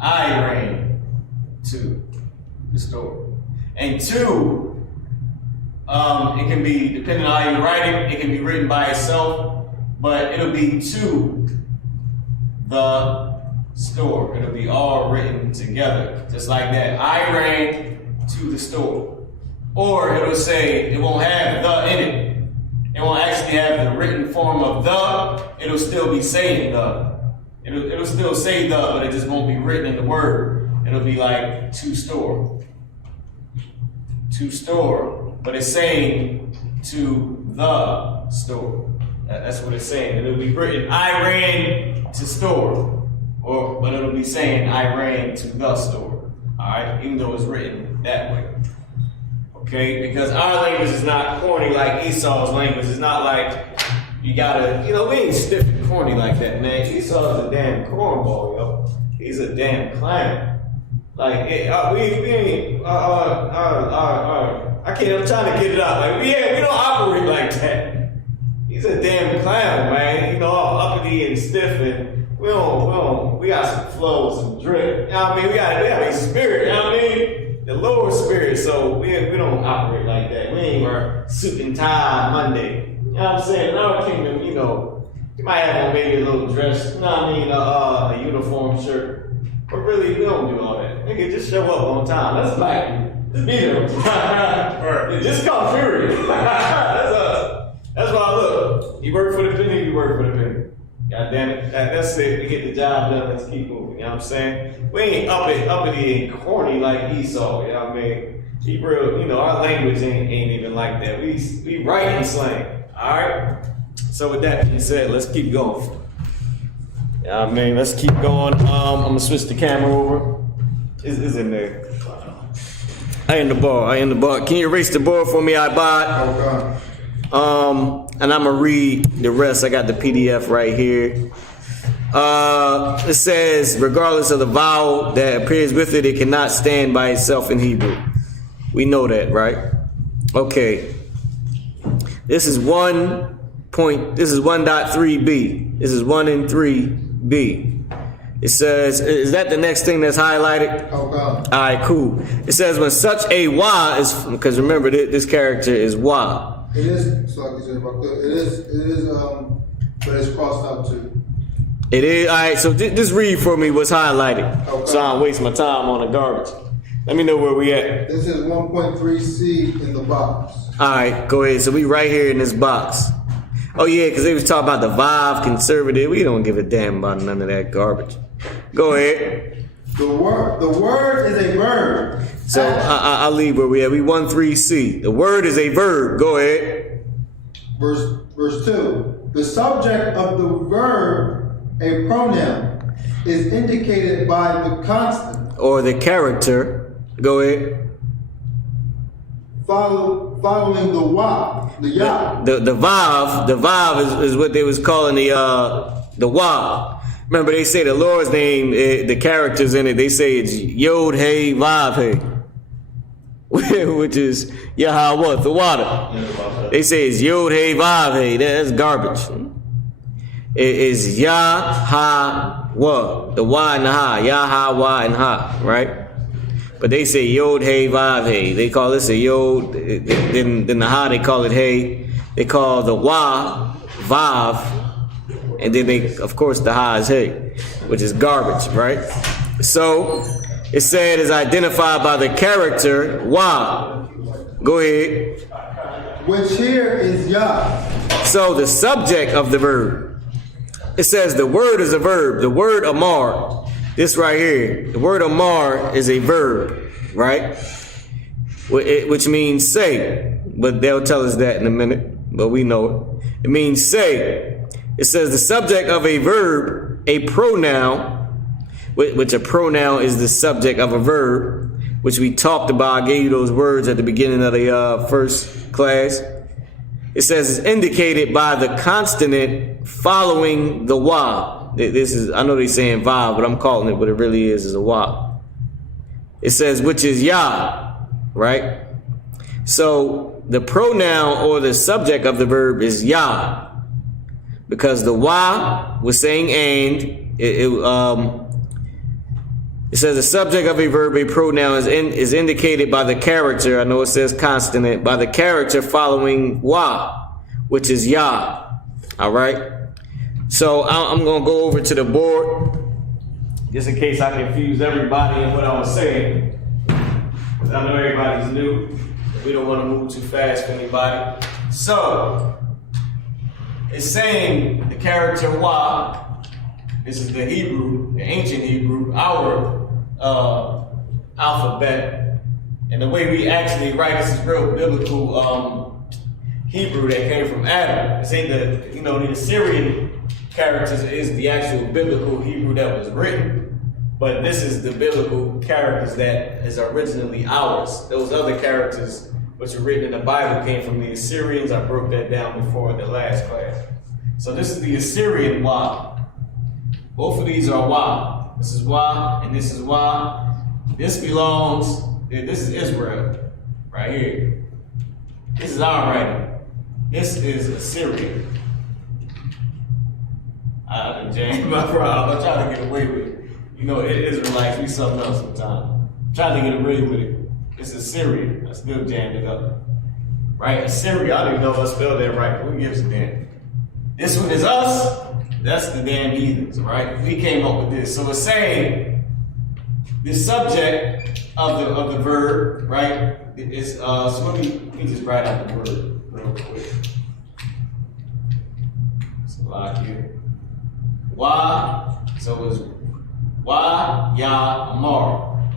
I ran to the store. And to, it can be, depending on how you write it, it can be written by itself, but it'll be to the store. It'll be all written together, just like that. I ran to the store. Or it'll say, it won't have the in it. It won't actually have the written form of the, it'll still be saying the. It'll still say the, but it just won't be written in the word. It'll be like to store. To store. But it's saying to the store. That's what it's saying. It'll be written, I ran to store. But it'll be saying, I ran to the store. Alright? Even though it's written that way. Okay? Because our language is not corny like Esau's language. It's not like you gotta, we ain't stiff and corny like that, man. Esau's a damn cornball, yo. He's a damn clown. Like, we ain't, I can't, I'm trying to get it out. Like, we don't operate like that. He's a damn clown, man. You know, all uppity and stiff, and we got some flow, some drip. You know what I mean? We have a spirit, you know what I mean? The lower spirit, so we don't operate like that. We ain't wear suit and tie Monday. You know what I'm saying? In our kingdom, you know, you might have on maybe a little dress, you know what I mean, a uniform shirt. But really, we don't do all that. Nigga, just show up on time. That's black people. Just be there. Just come period. That's why, look, you work for the penny, you work for the penny. God damn it. That's it. We get the job done. Let's keep moving. You know what I'm saying? We ain't uppity and corny like Esau. You know what I mean? Hebrew, you know, our language ain't even like that. We write in slang. All right? So with that being said, let's keep going. Yeah, I mean, let's keep going. I'm gonna switch the camera over. It's in there. I in the bar. Can you erase the board for me, Ibad? Okay. And I'm gonna read the rest. I got the PDF right here. It says, regardless of the vowel that appears with it, it cannot stand by itself in Hebrew. We know that, right? Okay. This is 1.3b. This is 1 and 3b. It says, is that the next thing that's highlighted? Okay. All right, cool. It says when such a wa is, because remember this character is wa. It is, so like you said about it is, but it's crossed out too. It is, all right, so just read for me what's highlighted. Okay. So I don't waste my time on the garbage. Let me know where we at. This is 1.3c in the box. All right, go ahead. So we right here in this box. Oh yeah, because they was talking about the Vive conservative. We don't give a damn about none of that garbage. Go ahead. The word is a verb. So I'll leave where we at. We 1.3c. The word is a verb. Go ahead. Verse 2. The subject of the verb, a pronoun, is indicated by the constant or the character. Go ahead. Following the wa, the ya. The vav is what they was calling the wa. Remember they say the Lord's name, the characters in it, they say it's Yod Hey Vav Hey, which is Yahweh, the water. They say it's Yod Hey Vav Hey. That's garbage. It is Yahweh, the wa and the ha, Yahweh and ha, right? But they say Yod Hey Vav Hey. They call this a Yod. Then the Ha they call it Hey. They call the Wa Vav, and then they, of course, the Ha is Hey, which is garbage, right? So it said is identified by the character Wa. Go ahead. Which here is ya. So the subject of the verb. It says the word is a verb. The word Amar. This right here, the word Amar is a verb, right? Which means say, but they'll tell us that in a minute, but we know it. It means say. It says the subject of a verb, a pronoun, which a pronoun is the subject of a verb, which we talked about. I gave you those words at the beginning of the first class. It says it's indicated by the consonant following the wa. This is, I know they're saying vav, but I'm calling it what it really is a wa. It says, which is ya, right? So the pronoun or the subject of the verb is ya, because the wa was saying and. It says the subject of a verb, a pronoun is indicated by the character. I know it says consonant, by the character following wa, which is ya. All right. So I'm going to go over to the board just in case I confused everybody in what I was saying. I know everybody's new. We don't want to move too fast for anybody. So it's saying the character wa. This is the Hebrew, the ancient Hebrew, our alphabet. And the way we actually write this is real biblical Hebrew that came from Adam. This ain't the Assyrian characters is the actual biblical Hebrew that was written, but this is the biblical characters that is originally ours. Those other characters which were written in the Bible came from the Assyrians. I broke that down before in the last class. So this is the Assyrian wa. Both of these are wa. This is wa and this is wa. This belongs, this is Israel, right here. This is our writing. This is Assyria. I done jammed my problem. I'm trying to get away with it. You know, Israelites, we something else sometimes. I'm trying to get away with it. It's Assyria. I still jammed it up. Right? Assyria, I don't even know if I spelled that right, but who gives a damn? This one is us. That's the damn heathens, right? We came up with this. So it's saying the subject of the verb, right? Is so let me just write out the word real quick. So like here. Wa, so it's wa, ya, amar.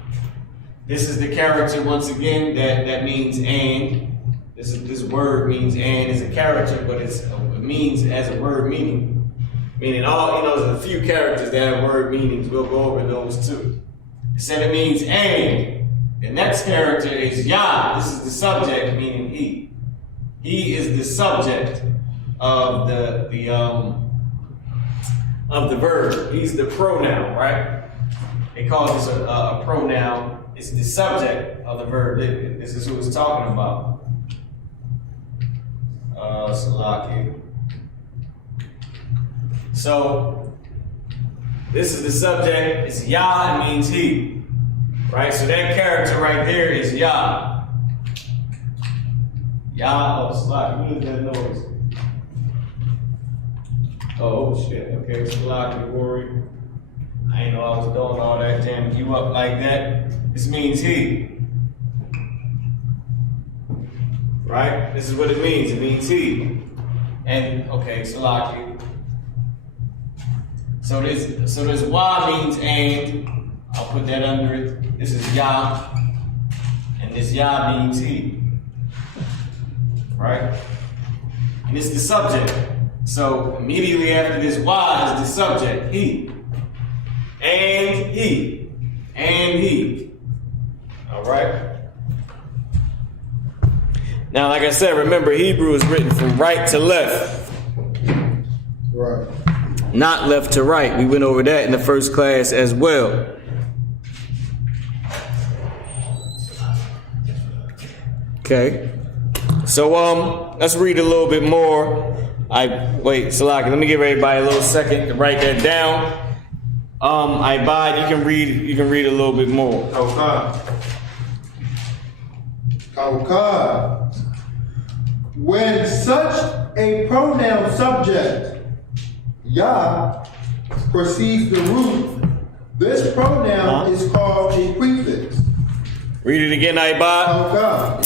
This is the character once again that means and. This word means and is a character, but it means as a word meaning. Meaning all, there's a few characters that have word meanings. We'll go over those too. It said it means and. The next character is ya. This is the subject, meaning he. He is the subject of the verb. He's the pronoun, right? They call this a pronoun. It's the subject of the verb. This is who it's talking about. Salaki. So this is the subject. It's ya. It means he, right? So that character right there is ya. Ya. Oh, Salaki. What is that noise? Oh shit. Okay, Salaki, worry. I ain't know I was doing all that, jamming you up like that. This means he. Right? This is what it means. It means he. And okay, Salaki. So this wa means and. I'll put that under it. This is ya. And this ya means he. Right? And it's the subject. So immediately after this wa is the subject, he. And he. And he. Alright? Now, like I said, remember Hebrew is written from right to left. Right. Not left to right. We went over that in the first class as well. Okay. So let's read a little bit more. Wait, Salaki, let me give everybody a little second to write that down. Ibad, you can read a little bit more. Kawkad. When such a pronoun subject, ya, precedes the root, this pronoun is called a prefix. Read it again, Ibad. Kawkad.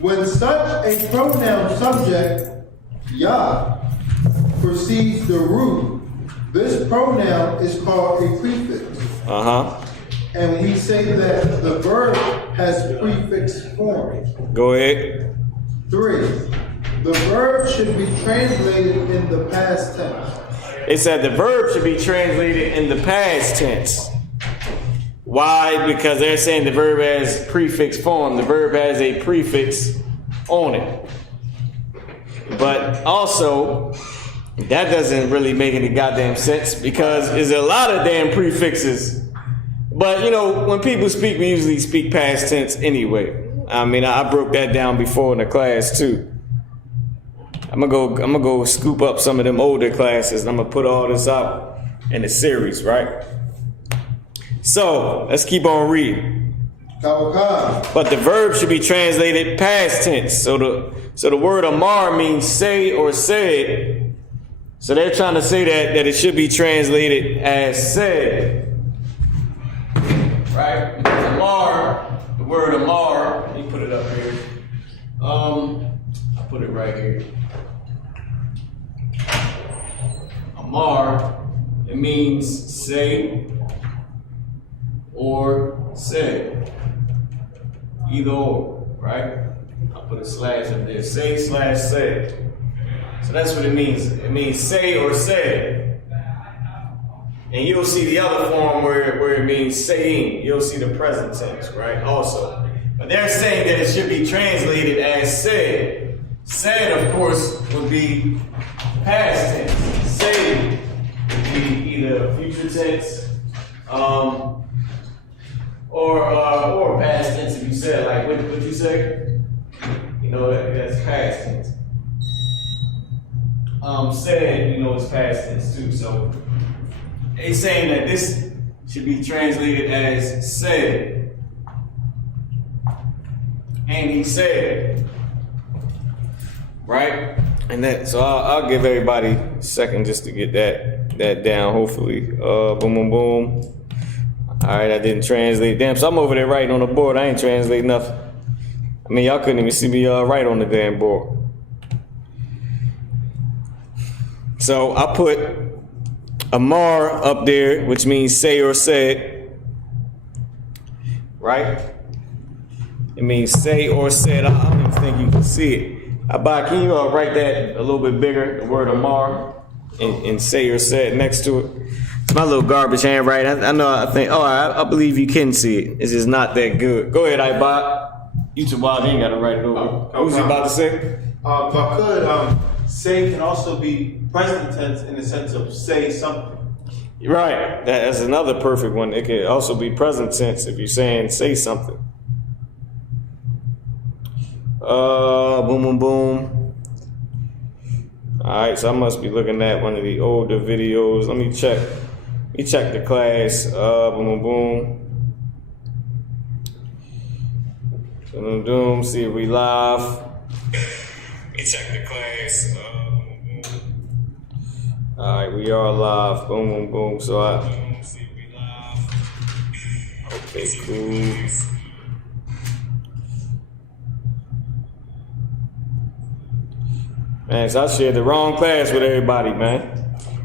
When such a pronoun subject, ya, precedes the root, this pronoun is called a prefix. And we say that the verb has prefix form. Go ahead. 3. The verb should be translated in the past tense. It said the verb should be translated in the past tense. Why? Because they're saying the verb has prefix form. The verb has a prefix on it. But also, that doesn't really make any goddamn sense because there's a lot of damn prefixes. But when people speak, we usually speak past tense anyway. I mean, I broke that down before in the class too. I'm gonna go scoop up some of them older classes and I'm gonna put all this out in the series, right? So let's keep on reading. But the verb should be translated past tense. So the word amar means say or said. So they're trying to say that it should be translated as said. Right? Because amar, the word amar, let me put it up here. I'll put it right here. Amar, it means say or say. Either or, right? I'll put a slash up there. Say / say. So that's what it means. It means say or say. And you'll see the other form where it means saying. You'll see the present tense, right? Also. But they're saying that it should be translated as said. Said, of course, would be past tense. Say would be either future tense, or past tense. If you said like what you say, you know that's past tense. Said, you know, is past tense too. So they saying that this should be translated as said, and he said, right? And that, so I'll give everybody a second just to get that down. Hopefully, boom, boom, boom. All right, I didn't translate. Damn, so I'm over there writing on the board. I ain't translating nothing. I mean, y'all couldn't even see me write on the damn board. So I put Amar up there, which means say or said, right? It means say or said. I don't even think you can see it. Abba, can you write that a little bit bigger, the word Amar, and say or said next to it? It's my little garbage handwriting. I know, I think, I believe you can see it. It's just not that good. Go ahead, Abba. You two wild, you ain't got to write it over. What was you about to say? If I could, say can also be present tense in the sense of say something. Right. That's another perfect one. It could also be present tense if you're saying say something. Boom, boom, boom. All right, so I must be looking at one of the older videos. Let me check. Let me check the class. Boom, boom, boom. Boom, boom, boom. See if we live. Let me check the class. Boom, boom. All right, we are live. Boom, boom, boom. So see if we live. Okay, cool. Man, so I shared the wrong class with everybody, man.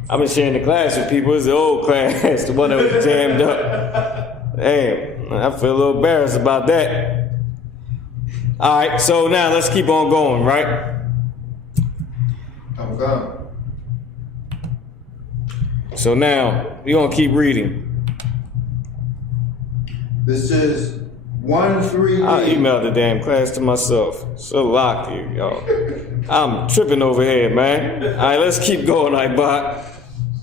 I've been sharing the class with people. It's the old class, the one that was jammed up. Damn, I feel a little embarrassed about that. All right, so now let's keep on going, right? I'm gone. So now, we're going to keep reading. This is 1-3. I emailed the damn class to myself. So locked here, y'all. I'm tripping over here, man. All right, let's keep going, Ibot.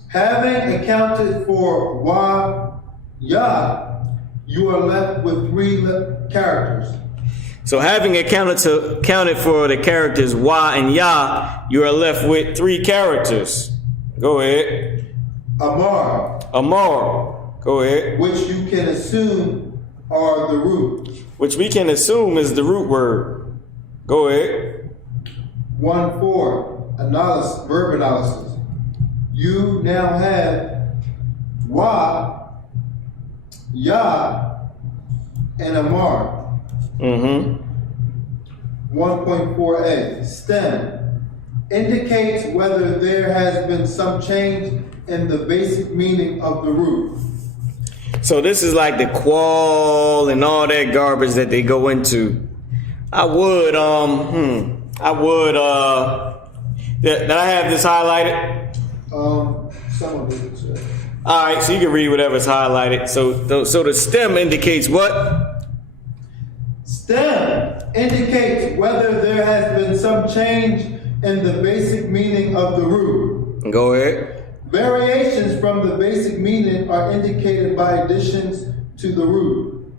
Having accounted for wa, ya, you are left with 3 characters. So having accounted for the characters wa and ya, you are left with 3 characters. Go ahead. Amar, Go ahead. which you can assume are the root. Which we can assume is the root word. Go ahead. 1-4, analysis, verb analysis. You now have wa, ya, and Amar. 1.4a, stem, indicates whether there has been some change in the basic meaning of the root. So this is like the qual and all that garbage that they go into. I would, did I have this highlighted? Some of it, sir. All right, so you can read whatever's highlighted. So the stem indicates what? Stem indicates whether there has been some change in the basic meaning of the root. Go ahead. Variations from the basic meaning are indicated by additions to the root.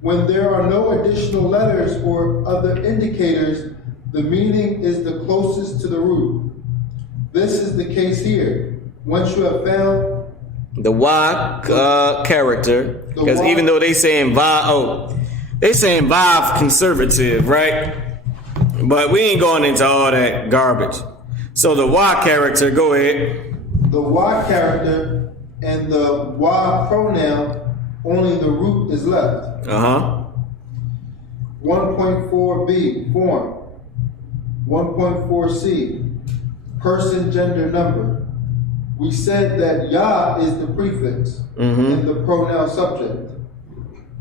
When there are no additional letters or other indicators, the meaning is the closest to the root. This is the case here. Once you have found the Y character, because even though they saying Vav conservative, right? But we ain't going into all that garbage. So the Y character, go ahead. The Y character and the Y pronoun, only the root is left. 1.4b, form. 1.4c, person, gender, number. We said that ya is the prefix in the pronoun subject.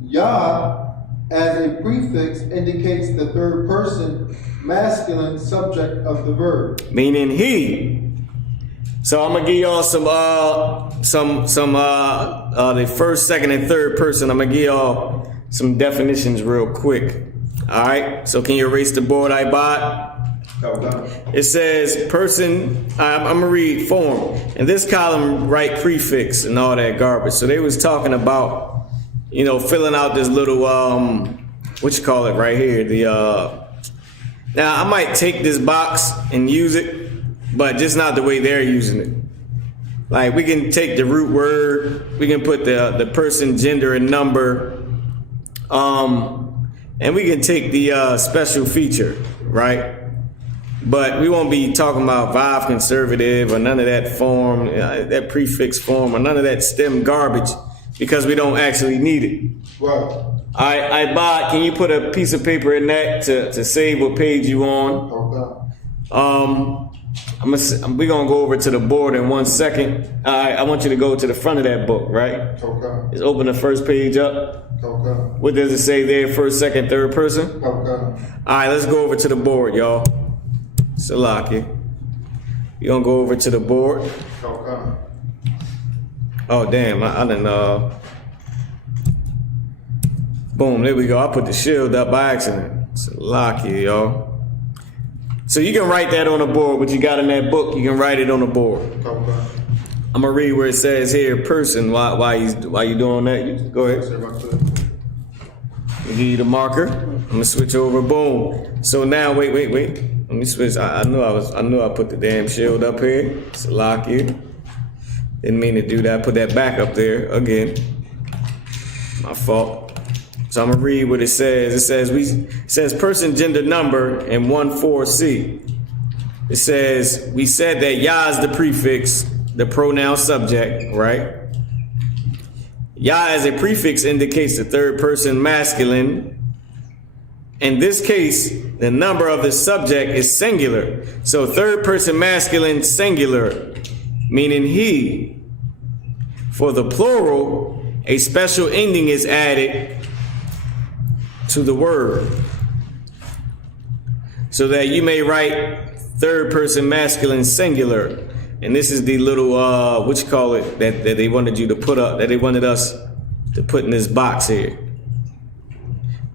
Ya, as a prefix, indicates the third person masculine subject of the verb. Meaning he. So I'm gonna give y'all the first, second, and third person. I'm gonna give y'all some definitions real quick. All right. So can you erase the board, Ibot? It says person, I'm gonna read form. In this column, write prefix and all that garbage. So they was talking about, you know, filling out this little, what you call it right here. Now I might take this box and use it, but just not the way they're using it. Like we can take the root word, we can put the person, gender, and number, and we can take the special feature, right? But we won't be talking about vibe conservative or none of that form, that prefix form, or none of that stem garbage, because we don't actually need it. Right. I Bob, can you put a piece of paper in that to save what page you on? Okay. We're gonna go over to the board in 1 second. I want you to go to the front of that book, right? Okay. Just open the first page up. Okay. What does it say there? First, second, third person? Okay. All right, let's go over to the board, y'all. Salaki. You're gonna go over to the board. Okay. Oh, damn, I didn't, boom, there we go. I put the shield up by accident. Salaki, y'all. So you can write that on the board, what you got in that book, you can write it on the board. Okay. I'm gonna read where it says here, person, why you doing that? You go ahead. I'll give you the marker. I'm gonna switch over, boom. So now, wait. Let me switch. I knew I put the damn shield up here. Salaki. Didn't mean to do that. Put that back up there again. My fault. So I'm gonna read what it says. It says person, gender, number in 1.4c. It says we said that Yah is the prefix, the pronoun subject, right? Yah as a prefix indicates the third person masculine. In this case, the number of the subject is singular. So third person masculine singular, meaning he. For the plural, a special ending is added to the word, so that you may write third person masculine singular. And this is the little what you call it that they wanted you to put up, that they wanted us to put in this box here.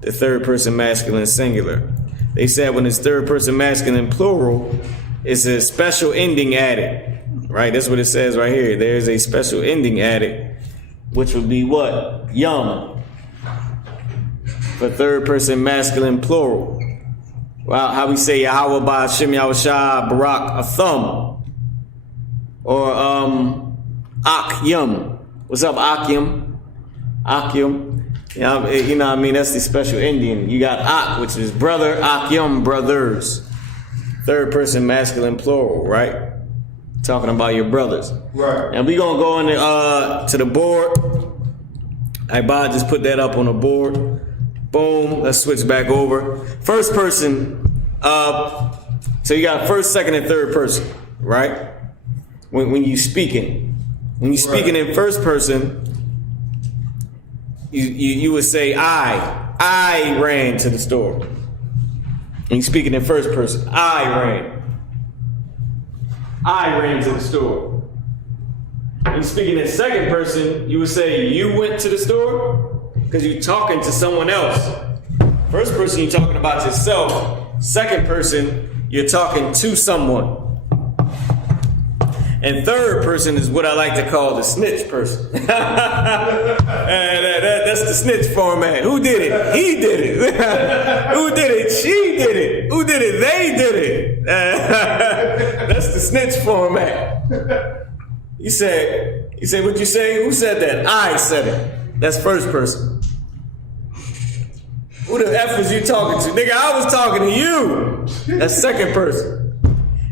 The third person masculine singular. They said when it's third person masculine plural, it's a special ending added. Right? That's what it says right here. There's a special ending added, which would be what? Yum. For third person masculine plural. Well, how we say Yahweh ba Shem Yahushua Barak a thumb. Or Akyum. What's up, Akyum? Akyum. You know what I mean? That's the special ending. You got Ak, which is brother, Akyum, brothers. Third person masculine plural, right? Talking about your brothers. Right. And we gonna go on to the board. I just put that up on the board. Boom. Let's switch back over. First person. So you got first, second, and third person, right? When you speaking, in first person, you would say I ran to the store. When you speaking in first person, I ran to the store. When you speaking in second person, you would say you went to the store, because you're talking to someone else. First person, you're talking about yourself. Second person, you're talking to someone. And third person is what I like to call the snitch person. That's the snitch format. Who did it? He did it. Who did it? She did it. Who did it? They did it. That's the snitch format. You said what you say? Who said that? I said it. That's first person. Who the F was you talking to? Nigga, I was talking to you. That's second person.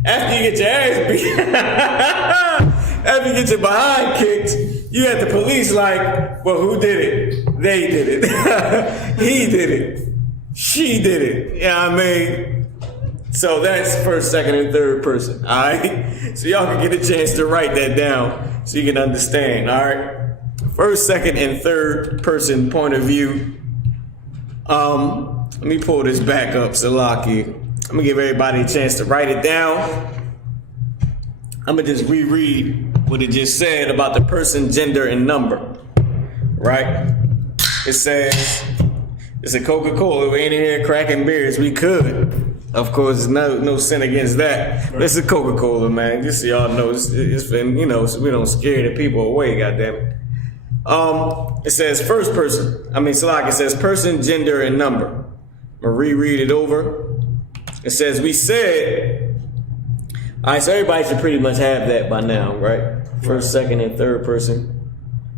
After you get your ass beat, after you get your behind kicked, you at the police like, well, who did it? They did it. He did it. She did it. You know what I mean? So that's first, second, and third person. All right? So y'all can get a chance to write that down so you can understand. All right? First, second, and third person point of view. Let me pull this back up, Salaki. I'm gonna give everybody a chance to write it down. I'm gonna just reread what it just said about the person, gender, and number. Right? It says, it's a Coca-Cola. We ain't in here cracking beers. We could. Of course, there's no sin against that. This is Coca-Cola, man. Just so y'all know, it's been, so we don't scare the people away, goddammit. It says first person. Salak, it says person, gender, and number. I'm gonna reread it over. It says, we said, all right, so everybody should pretty much have that by now, right? First, second, and third person.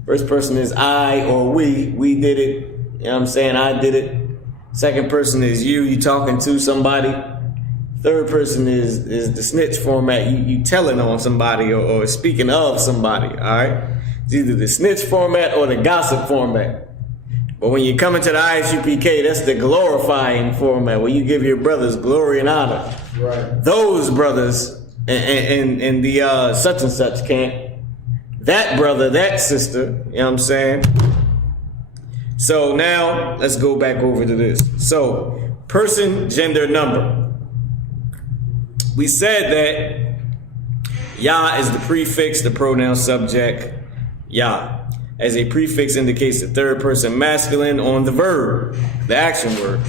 First person is I or we. We did it. You know what I'm saying? I did it. Second person is you talking to somebody. Third person is the snitch format. You telling on somebody or speaking of somebody, all right? It's either the snitch format or the gossip format. But when you come into the ISUPK, that's the glorifying format, where you give your brothers glory and honor. Right. Those brothers in the such and such camp, that brother, that sister, you know what I'm saying? So now let's go back over to this. So person, gender, number. We said that Yah is the prefix, the pronoun subject, Yah. As a prefix indicates the third person masculine on the verb, the action word.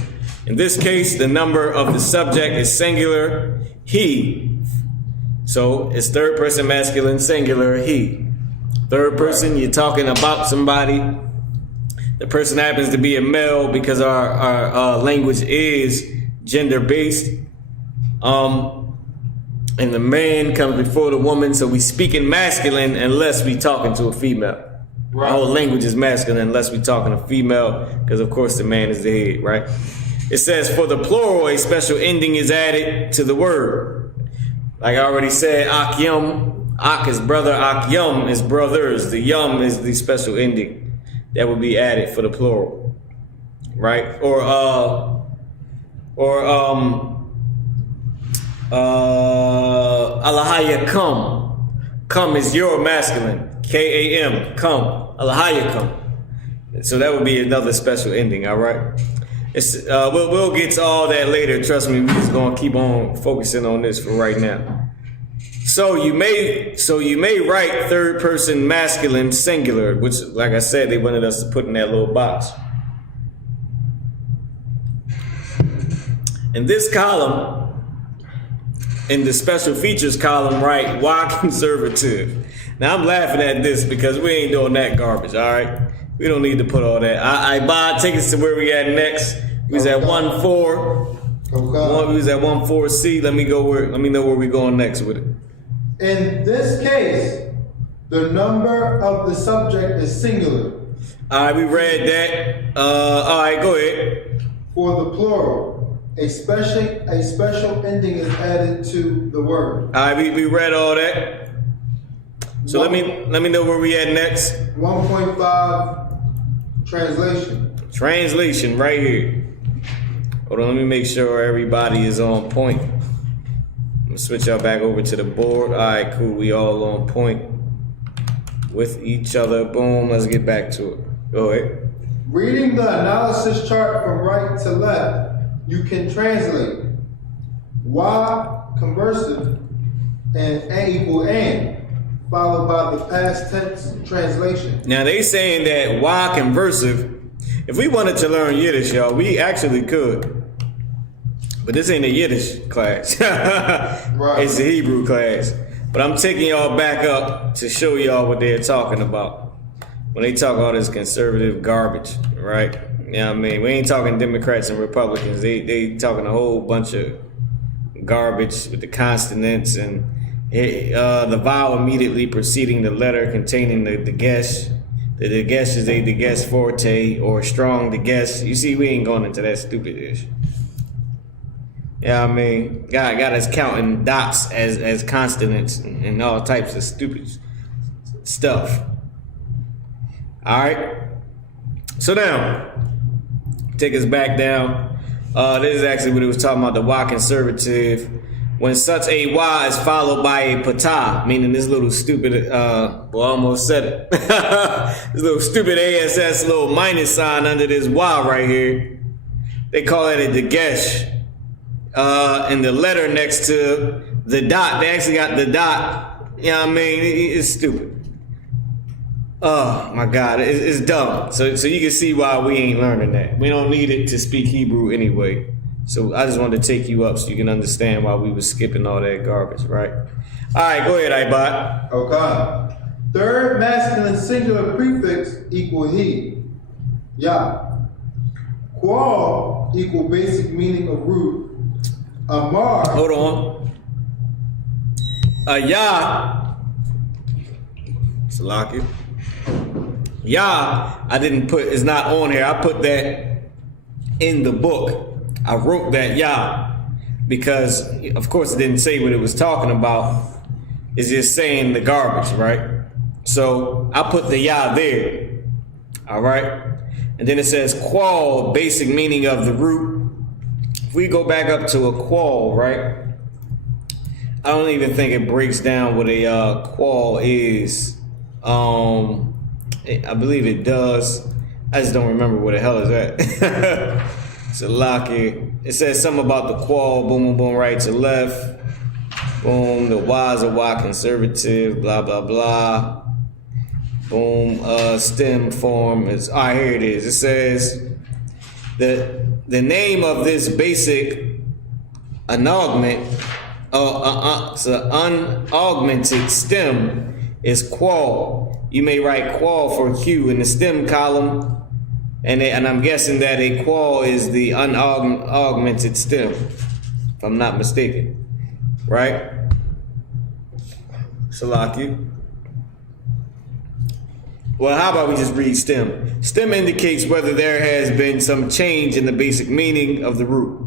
In this case, the number of the subject is singular, he. So it's third person masculine, singular, he. Third person, you're talking about somebody. The person happens to be a male because our language is gender based. And the man comes before the woman, so we speak in masculine unless we talking to a female. Right. Our whole language is masculine unless we talking to female, because of course the man is the head, right? It says for the plural, a special ending is added to the word. Like I already said, ak yum, ak is brother, ak yum is brothers. The yum is the special ending that would be added for the plural, right? Or Alahaya come. Come is your masculine. K-A-M, come. Alahaya come. So that would be another special ending, all right? We'll get to all that later. Trust me, we're just gonna keep on focusing on this for right now. So you may write third person masculine singular, which, like I said, they wanted us to put in that little box. In this column, in the special features column, write Y conservative. Now I'm laughing at this because we ain't doing that garbage, all right? We don't need to put all that. I buy tickets to where we at next. We was at 1-4. Okay. We was at 1-4C. Let me know where we going next with it. In this case, the number of the subject is singular. All right, we read that. All right, go ahead. For the plural, a special ending is added to the word. All right, we read all that. So let me know where we at next. 1.5 translation. Translation right here. Hold on, let me make sure everybody is on point. I'm gonna switch y'all back over to the board. All right, cool. We all on point with each other. Boom. Let's get back to it. Go ahead. Reading the analysis chart from right to left, you can translate Y conversive and A equal and, followed by the past tense translation. Now they saying that Y conversive, if we wanted to learn Yiddish, y'all, we actually could. But this ain't a Yiddish class. Right. It's a Hebrew class. But I'm taking y'all back up to show y'all what they're talking about when they talk all this conservative garbage, right? You know what I mean? We ain't talking Democrats and Republicans. They talking a whole bunch of garbage with the consonants and the vowel immediately preceding the letter containing the gesh. The gesh is a gesh forte or strong gesh. You see, we ain't going into that stupid ish. Yeah, I mean, got us counting dots as consonants and all types of stupid stuff. All right. So now, take us back down. This is actually what it was talking about, the Y conservative. When such a Y is followed by a patah, meaning this little stupid, I almost said it. This little stupid ASS little minus sign under this Y right here. They call it a dagesh. And the letter next to the dot, they actually got the dot. You know what I mean? It's stupid. Oh my God, it's dumb. So you can see why we ain't learning that. We don't need it to speak Hebrew anyway. So I just wanted to take you up so you can understand why we were skipping all that garbage, right? All right, go ahead, Ibot. Okay. Third masculine singular prefix equal he. Ya. Qual equal basic meaning of root. Amar. Hold on. Ya. Salaki. Ya, I didn't put, it's not on here. I put that in the book. I wrote that ya because, of course, it didn't say what it was talking about. It's just saying the garbage, right? So I put the ya there. All right. And then it says qual, basic meaning of the root. If we go back up to a qual, right? I don't even think it breaks down what a qual is. I believe it does. I just don't remember what the hell is that. So Locky. It says something about the qual, boom, boom, boom, right to left. Boom, the Y is a Y conservative, blah, blah, blah. Boom, stem form is, all right, here it is. It says the name of this basic unaugmented stem is qual. You may write qual for Q in the stem column, and I'm guessing that a qual is the unaugmented stem, if I'm not mistaken, right? Salaki. Well, how about we just read stem? Stem indicates whether there has been some change in the basic meaning of the root.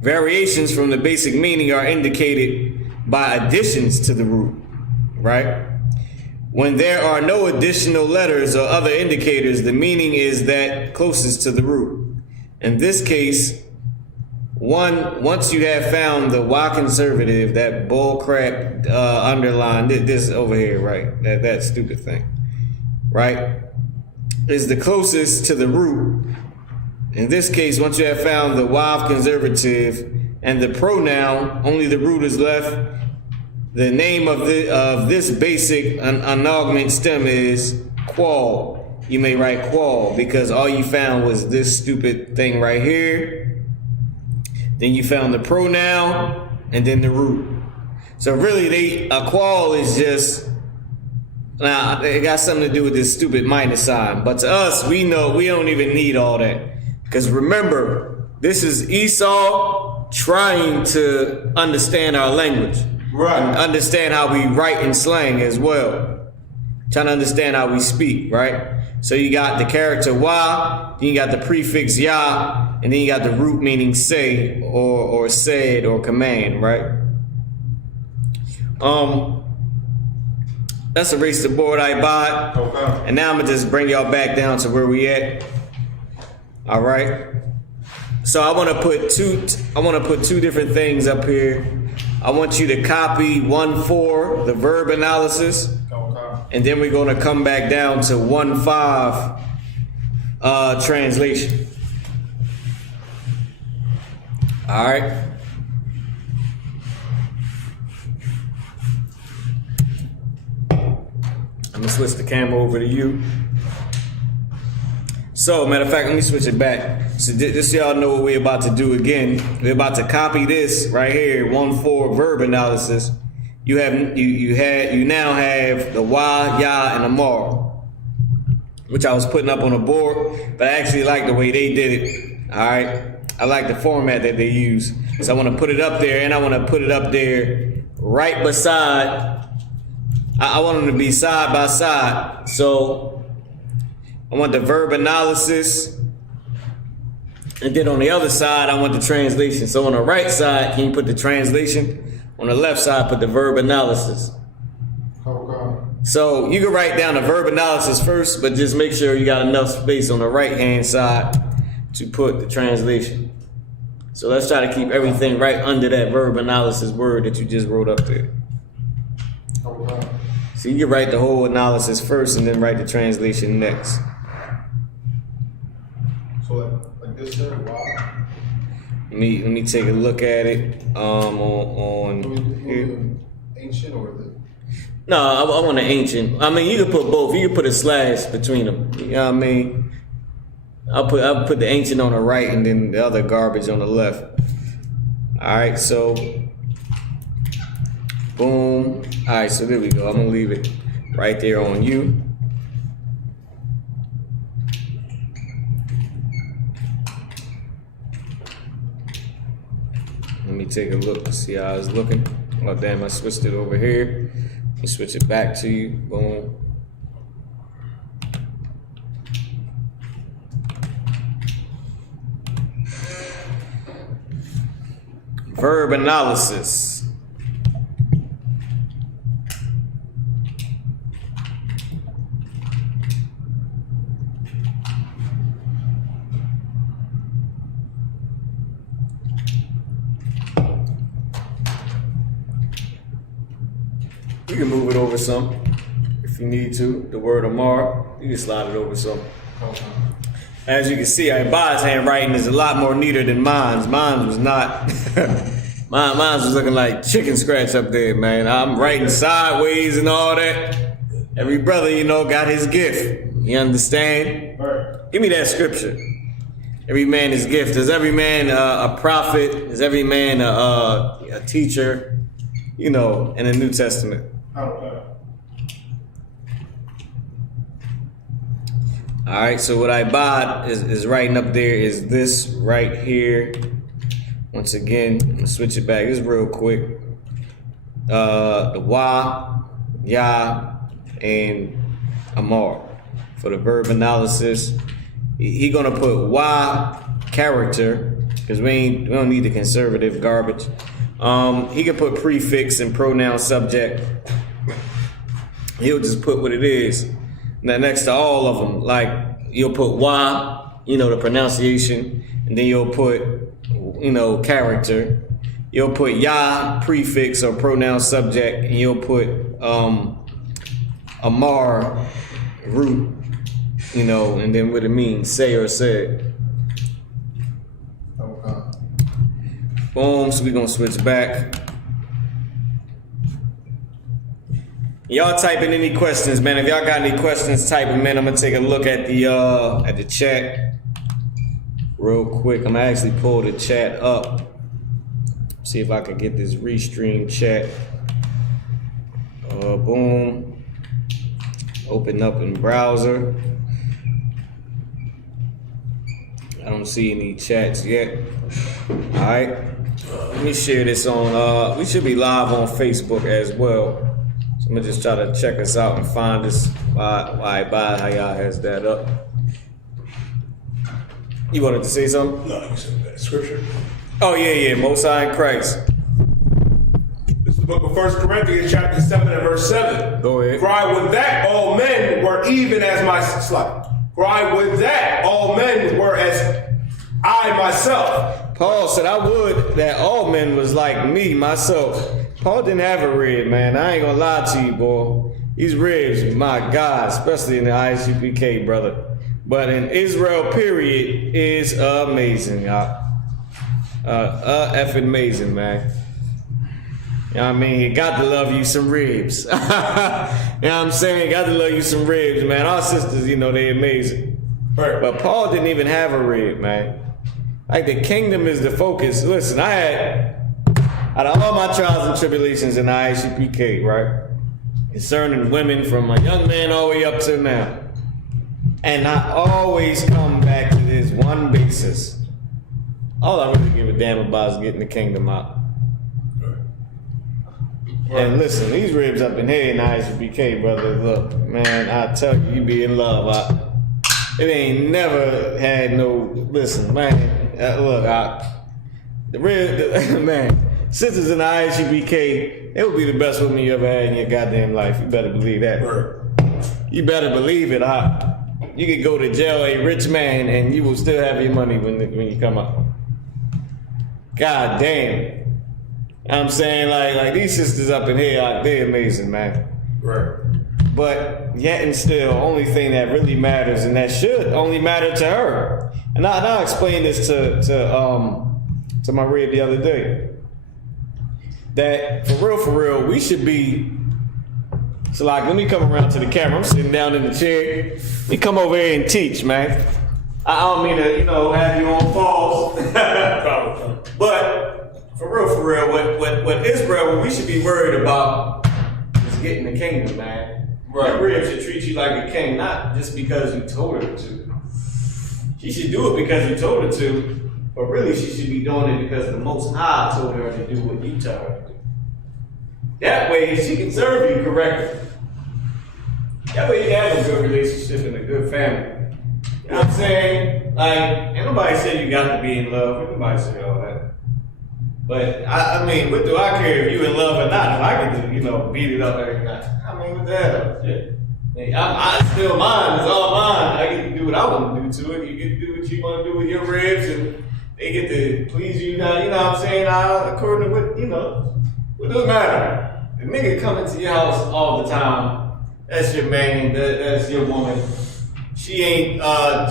Variations from the basic meaning are indicated by additions to the root, right? When there are no additional letters or other indicators, the meaning is that closest to the root. In this case, once you have found the Y conservative, that bullcrap underline, this over here, right? That stupid thing, right? Is the closest to the root. In this case, once you have found the Y conservative and the pronoun, only the root is left. The name of this basic unaugmented stem is qual. You may write qual because all you found was this stupid thing right here. Then you found the pronoun and then the root. So really, a qual is just, now it got something to do with this stupid minus sign. But to us, we know we don't even need all that. Because remember, this is Esau trying to understand our language. Right. And understand how we write in slang as well. Trying to understand how we speak, right? So you got the character Y, then you got the prefix ya, and then you got the root meaning say or said or command, right? Let's erase the board I bought. Okay. And now I'm gonna just bring y'all back down to where we at. All right. So I want to put two different things up here. I want you to copy 1.4, the verb analysis, and then we're going to come back down to 1.5 translation. All right. I'm gonna switch the camera over to you. So, matter of fact, let me switch it back. So this y'all know what we're about to do again. We're about to copy this right here, 1.4 verb analysis. You now have the Y, ya, and amar, which I was putting up on the board, but I actually like the way they did it. All right, I like the format that they use. So I want to put it up there, and I want to put it up there right beside. I want them to be side by side. So I want the verb analysis, and then on the other side, I want the translation. So on the right side, can you put the translation? On the left side, put the verb analysis. Okay. So you can write down the verb analysis first, but just make sure you got enough space on the right-hand side to put the translation. So let's try to keep everything right under that verb analysis word that you just wrote up there. Okay. So you can write the whole analysis first and then write the translation next. So like this here, why? Let me take a look at it. On here. Ancient or the? No, I want an ancient. I mean, you can put both. You can put a slash between them. You know what I mean? I'll put the ancient on the right and then the other garbage on the left. All right, so boom. All right, so there we go. I'm gonna leave it right there on you. Let me take a look, see how it's looking. Oh damn, I switched it over here. Let me switch it back to you. Boom. Verb analysis. You can move it over some if you need to. The word Amar, you can slide it over some. As you can see, Ibad's handwriting is a lot more neater than mine's. Mine was not. Mine was looking like chicken scratch up there, man. I'm writing sideways and all that. Every brother, got his gift. You understand? Right. Give me that scripture. Every man his gift. Is every man a prophet? Is every man a teacher? In the New Testament. Okay. All right, so what Ibad is writing up there is this right here. Once again, I'm gonna switch it back. This is real quick. The Wa, Ya, and Amar for the verb analysis. He gonna put Wa character because we don't need the conservative garbage. He can put prefix and pronoun subject. He'll just put what it is. Now next to all of them, like you'll put Wa, the pronunciation, and then you'll put, character. You'll put Ya, prefix or pronoun subject, and you'll put Amar, root, and then what it means, say or said. Okay. Boom, so we're gonna switch back. Y'all typing any questions, man. If y'all got any questions, type them in. I'm gonna take a look at the chat real quick. I'm gonna actually pull the chat up. See if I can get this restream chat. Boom. Open up in browser. I don't see any chats yet. All right. Let me share this on. We should be live on Facebook as well. So I'm gonna just try to check us out and find this. Why how y'all has that up? You wanted to say something? No, you said that scripture. Oh yeah, Most High in Christ. This is the book of 1 Corinthians, chapter 7 and verse 7. Go ahead. Cry with that all men were even as my Cry with that all men were as I myself. Paul said, I would that all men was like me, myself. Paul didn't have a rib, man. I ain't gonna lie to you, boy. These ribs, my God, especially in the ISUPK, brother. But in Israel, period, is amazing, y'all. Effing amazing, man. You know what I mean? You got to love you some ribs. You know what I'm saying? Got to love you some ribs, man. Our sisters, they amazing. Right. But Paul didn't even have a rib, man. Like the kingdom is the focus. Listen, I had, out of all my trials and tribulations in the ISUPK, right? Concerning women from a young man all the way up to now. And I always come back to this one basis. All I really give a damn about is getting the kingdom out. And listen, these ribs up in here in ISUPK, brother, look, man, I tell you, you be in love. It ain't never had no, listen, man, man, sisters in the ISUPK, it would be the best woman you ever had in your goddamn life. You better believe that. You better believe it, You could go to jail a rich man and you will still have your money when you come up. God damn. I'm saying like these sisters up in here, they're amazing, man. Right. But yet and still, only thing that really matters, and that should only matter to her. And I explained this to my rib the other day. That for real, we should be. So like, let me come around to the camera. I'm sitting down in the chair. Let me come over here and teach, man. I don't mean to, have you on pause. But for real, what Israel, what we should be worried about is getting the kingdom, man. Right. Israel should treat you like a king, not just because you told her to. She should do it because you told her to, but really she should be doing it because the Most High told her to do what you tell her to do. That way she can serve you correctly. That way you can have a good relationship and a good family. You know what I'm saying? Like, ain't nobody said you got to be in love. Ain't nobody say all that. But, I mean, what do I care if you in love or not? If I can just, beat it up every night. I mean, what the hell? Shit. I still mine. It's all mine. I get to do what I want to do to it. You get to do what you want to do with your ribs, and they get to please you now. You know what I'm saying? According to what does it matter? The nigga coming to your house all the time, that's your man, that's your woman. She ain't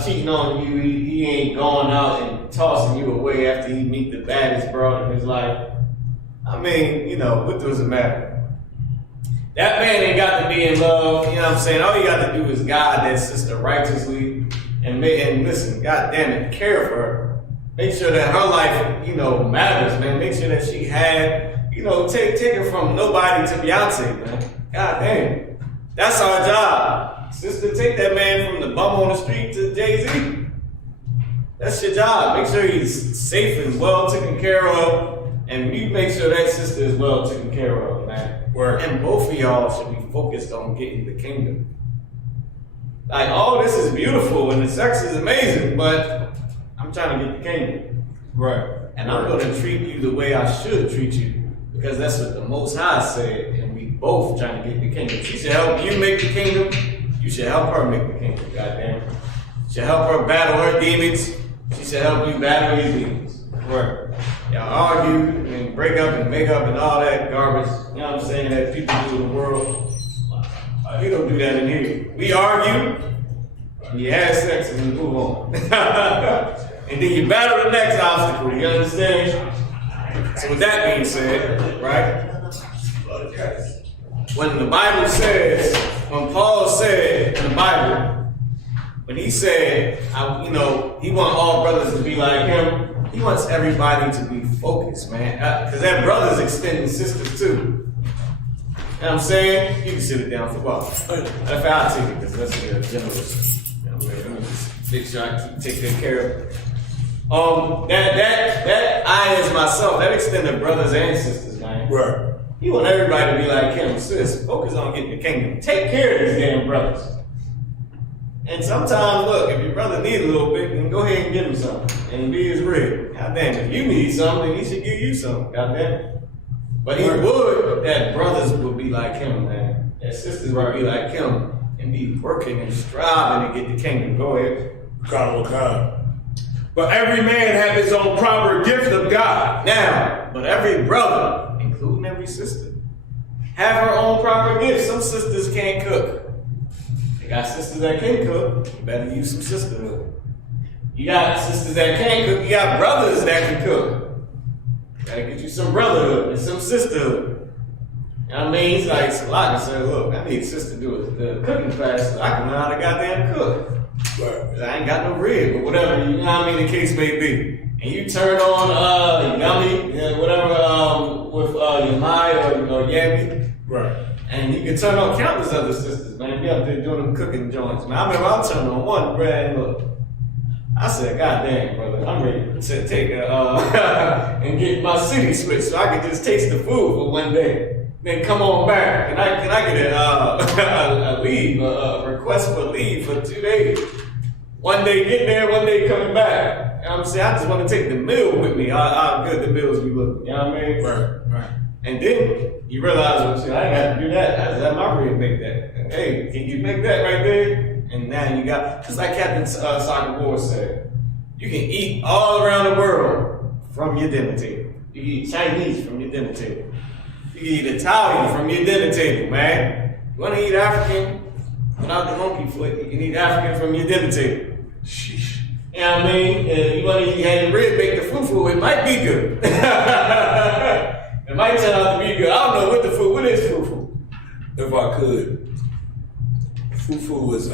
cheating on you. He ain't going out and tossing you away after he meet the baddest broad in his life. I mean, what does it matter? That man ain't got to be in love. You know what I'm saying? All you got to do is guide that sister righteously and listen, God damn it, care for her. Make sure that her life, matters, man. Make sure that she had, take her from nobody to Beyonce, man. God damn. That's our job. Sister, take that man from the bum on the street to Jay-Z. That's your job. Make sure he's safe and well taken care of. And you make sure that sister is well taken care of, man. And both of y'all should be focused on getting the kingdom. Like, all this is beautiful and the sex is amazing, but I'm trying to get the kingdom. Right. And I'm going to treat you the way I should treat you. Because that's what the Most High said. And we both trying to get the kingdom. She should help you make the kingdom. You should help her make the kingdom, goddamn. You should help her battle her demons. She should help you battle your demons. Right. Y'all argue and break up and make up and all that garbage, you know what I'm saying, that people do in the world. We don't do that in here. We argue, you have sex, and we move on. And then you battle the next obstacle, you understand? So with that being said, right? When the Bible says, when Paul said in the Bible, when he said, he wants all brothers to be like him, he wants everybody to be focused, man. Because that brother's extending sisters too. You know what I'm saying? You can sit it down for a while. I'll take it because that's generous. Let me just make sure I take good care of it. That I as myself, that extended brothers and sisters, man. Right. You want everybody to be like him, sis. Focus on getting the kingdom. Take care of these damn brothers. And sometimes, look, if your brother needs a little bit, then go ahead and give him something and be his rib. God damn, if you need something, he should give you something. God damn it. But he would, that brothers would be like him, man. That sisters would be like him and be working and striving to get the kingdom. Go ahead. God. But every man have his own proper gift of God. Now, but every brother, including every sister, have her own proper gift. Some sisters can't cook. You got sisters that can cook, you better use some sisterhood. You got sisters that can't cook, you got brothers that can cook. You gotta get you some brotherhood and some sisterhood. You know what I mean? It's like, it's a lot to say, look, I need a sister to do the cooking class so I can learn how to goddamn cook. Because I ain't got no rib or whatever, you know what I mean, the case may be. And you turn on Yummy, with your Maya or Yabby. Right. And you can turn on countless other sisters, man. Be out there doing them cooking joints, man. I remember I turned on one, bruh, and look. I said, God damn, brother, I'm ready to take and get my city switched so I can just taste the food for one day. Then come on back. Can I get a leave, a request for leave for 2 days? One day getting there, one day coming back. You know what I'm saying? I just want to take the meal with me. How good the meals be looking. You know what I mean? Right. And then you realize, well, I ain't got to do that. I just have my rib make that. And, hey, can you make that right there? And now you got, just like Captain Soccer Ward said, you can eat all around the world from your dinner table. You can eat Chinese from your dinner table. You can eat Italian from your dinner table, man. You want to eat African without the monkey foot, you can eat African from your dinner table. Sheesh. You know what I mean? You want to eat your rib baked the fufu, it might be good. It might turn out to be good. I don't know what is fufu. If I could, fufu is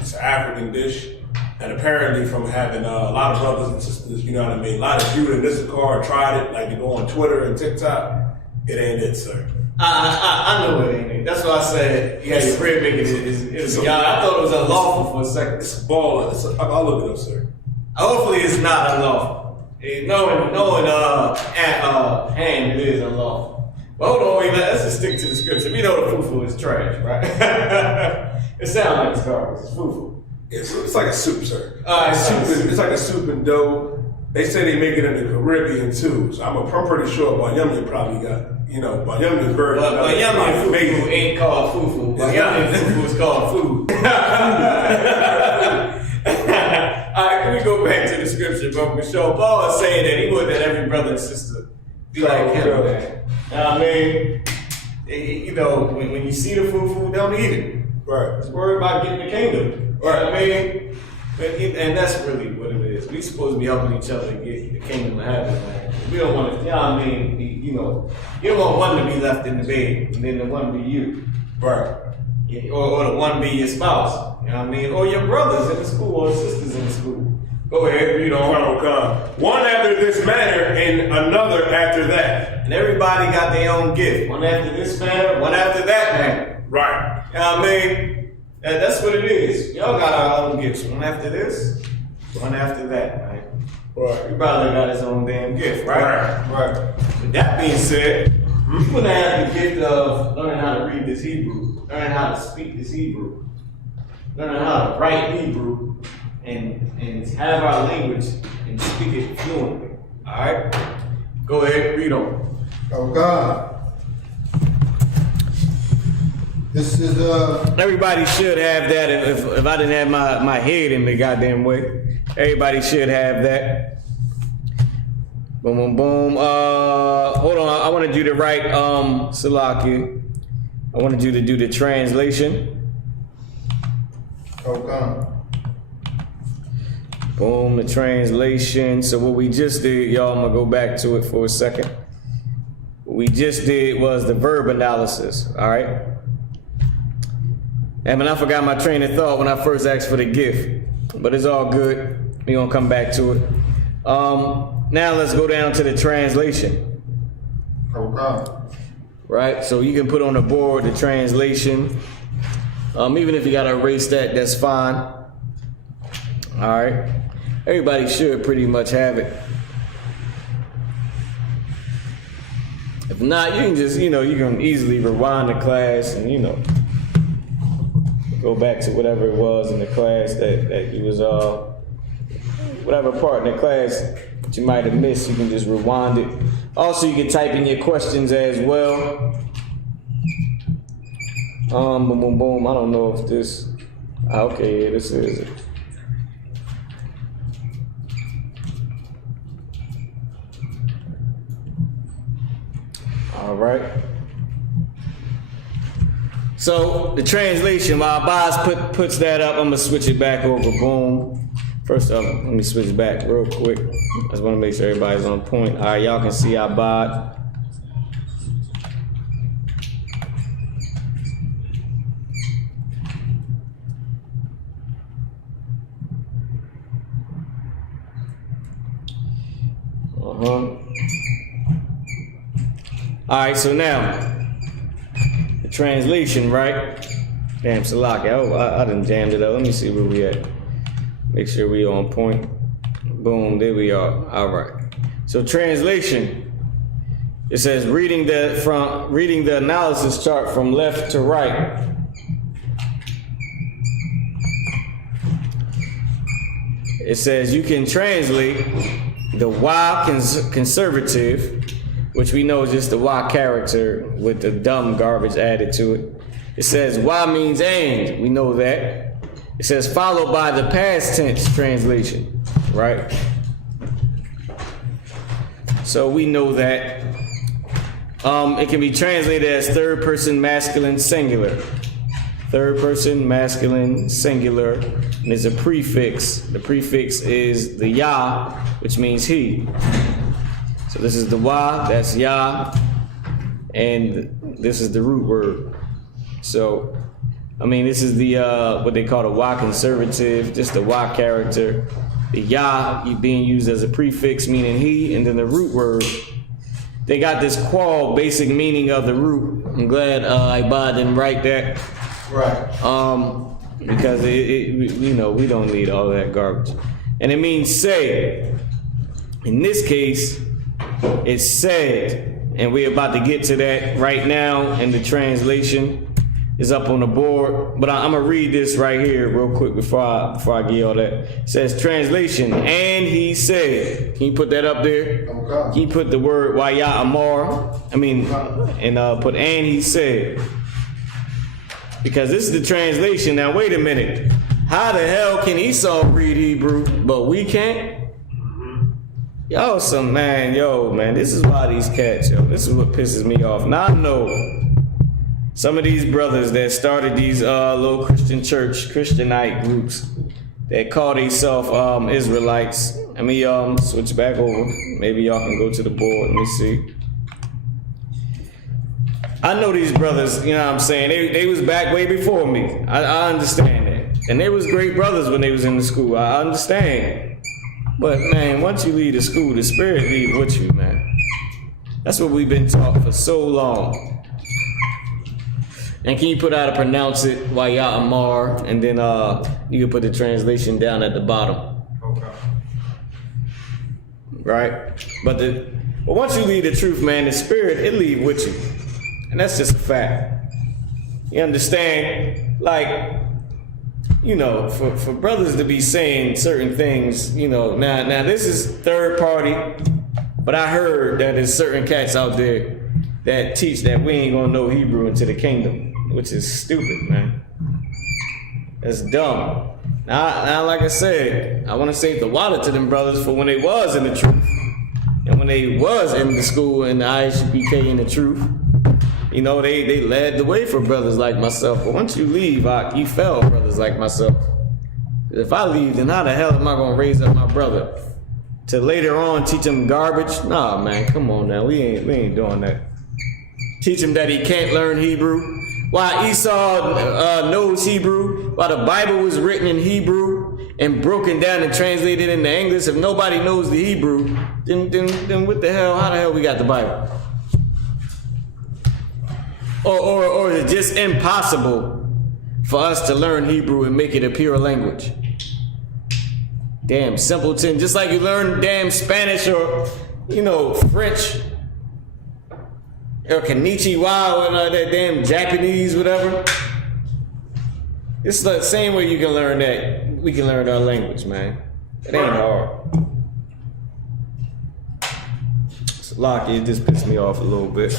it's an African dish. And apparently from having a lot of brothers and sisters, you know what I mean, a lot of Judah and Issachar tried it, like you go on Twitter and TikTok, it ain't it, sir. I know it ain't it. That's why I said, yeah, your bread making is y'all. I thought it was unlawful for a second. It's a ball. I'll look it up, sir. Hopefully it's not unlawful. Knowing hand, it is unlawful. But hold on, wait, let's just stick to the scripture. We know the fufu is trash, right? It sounds like it's garbage. It's fufu. It's like a soup, sir. It's like a soup and dough. They say they make it in the Caribbean too, so I'm pretty sure Banyamya probably got, Banyamya's version. But Banyamya fufu ain't called fufu. Banyamya fufu is called food. Alright, can we go back to the scripture, bro? Michelle Paul is saying that he would that every brother and sister be like him, man. You know what I mean? When you see the fufu, don't eat it. Right. Just worry about getting the kingdom. Right. I mean, and that's really what it is. We supposed to be helping each other to get the kingdom of heaven, man. We don't want to, you don't want one to be left in the bed and then the one be you. Right. Or the one be your spouse. You know what I mean? Or your brothers in the school or sisters in the school. Go ahead, read on. One after this manner and another after that. And everybody got their own gift. One after this manner, one after that manner. Right. You know what I mean? That's what it is. Y'all got our own gifts. One after this, one after that, right? Right. Your brother got his own damn gift, right? Right. With that being said, you're gonna have the gift of learning how to read this Hebrew, learning how to speak this Hebrew, learning how to write Hebrew, and have our language and speak it fluently. Alright? Go ahead, read on. Oh God. This is Everybody should have that. If I didn't have my head in the goddamn way, everybody should have that. Boom, boom, boom. Hold on. I wanted you to write Salaki. I wanted you to do the translation. oh God. Boom, the translation. So what we just did, y'all, I'm gonna go back to it for a second. What we just did was the verb analysis. All right. I forgot my train of thought when I first asked for the gift, but it's all good. We're gonna come back to it. Now let's go down to the translation. Oh God. Right, so you can put on the board the translation. Even if you gotta erase that, that's fine. All right, everybody should pretty much have it. If not, you can just, you can easily rewind the class and, go back to whatever it was in the class that you was, whatever part in the class that you might have missed, you can just rewind it. Also, you can type in your questions as well. Boom, boom, boom. I don't know if this, okay, yeah, this is it. All right. So the translation, while Boz puts that up, I'm gonna switch it back over. Boom. First up, let me switch back real quick. I just want to make sure everybody's on point. All right, y'all can see Abad. All right, so now the translation, right? Damn, Salaki, I done jammed it up. Let me see where we at. Make sure we on point. Boom, there we are. All right. So translation, it says reading the analysis chart from left to right. It says you can translate the Y conservative, which we know is just the Y character with the dumb garbage added to it. It says Y means and, we know that. It says followed by the past tense translation, right? So we know that. It can be translated as third person masculine singular. Third person masculine singular, and there's a prefix. The prefix is the ya, which means he. So this is the wa, that's ya, and this is the root word. So I mean, this is the what they call the Y conservative, just the Y character. The Yah being used as a prefix meaning he, and then the root word. They got this qual basic meaning of the root. I'm glad Ibad didn't write that. Right. Because we don't need all that garbage. And it means say. In this case, it's said, and we're about to get to that right now, and the translation is up on the board. But I'm gonna read this right here real quick before I get all that. It says translation, and he said. Can you put that up there? Okay. Can you put the word Waya Amar? And put and he said. Because this is the translation. Now wait a minute. How the hell can Esau read Hebrew, but we can't? Yo, man, this is why these cats, this is what pisses me off. Now I know some of these brothers that started these little Christianite groups that call themselves Israelites. Let me switch back over. Maybe y'all can go to the board. Let me see. I know these brothers, you know what I'm saying? They was back way before me. I understand that. And they was great brothers when they was in the school. I understand. But man, once you leave the school, the spirit leave with you, man. That's what we've been taught for so long. And can you put how to pronounce it? Waya Amar, and then you can put the translation down at the bottom. Okay. Right? But once you leave the truth, man, the spirit, it leave with you. And that's just a fact. You understand? Like, for brothers to be saying certain things, now this is third party, but I heard that there's certain cats out there that teach that we ain't gonna know Hebrew into the kingdom, which is stupid, man. That's dumb. Now, like I said, I want to save the wallet to them brothers for when they was in the truth, and when they was in the school and the ISUPK in the truth. They led the way for brothers like myself. But once you leave, you fail brothers like myself. If I leave, then how the hell am I going to raise up my brother? To later on teach him garbage? Nah, man, come on now. We ain't doing that. Teach him that he can't learn Hebrew. Why Esau knows Hebrew. Why the Bible was written in Hebrew and broken down and translated into English. If nobody knows the Hebrew, then what the hell? How the hell we got the Bible? Or is it just impossible for us to learn Hebrew and make it a pure language? Damn simpleton. Just like you learn damn Spanish or, French or Konnichiwa or that damn Japanese, whatever. It's the same way you can learn that. We can learn our language, man. It ain't hard. So, Lockie, it just pissed me off a little bit.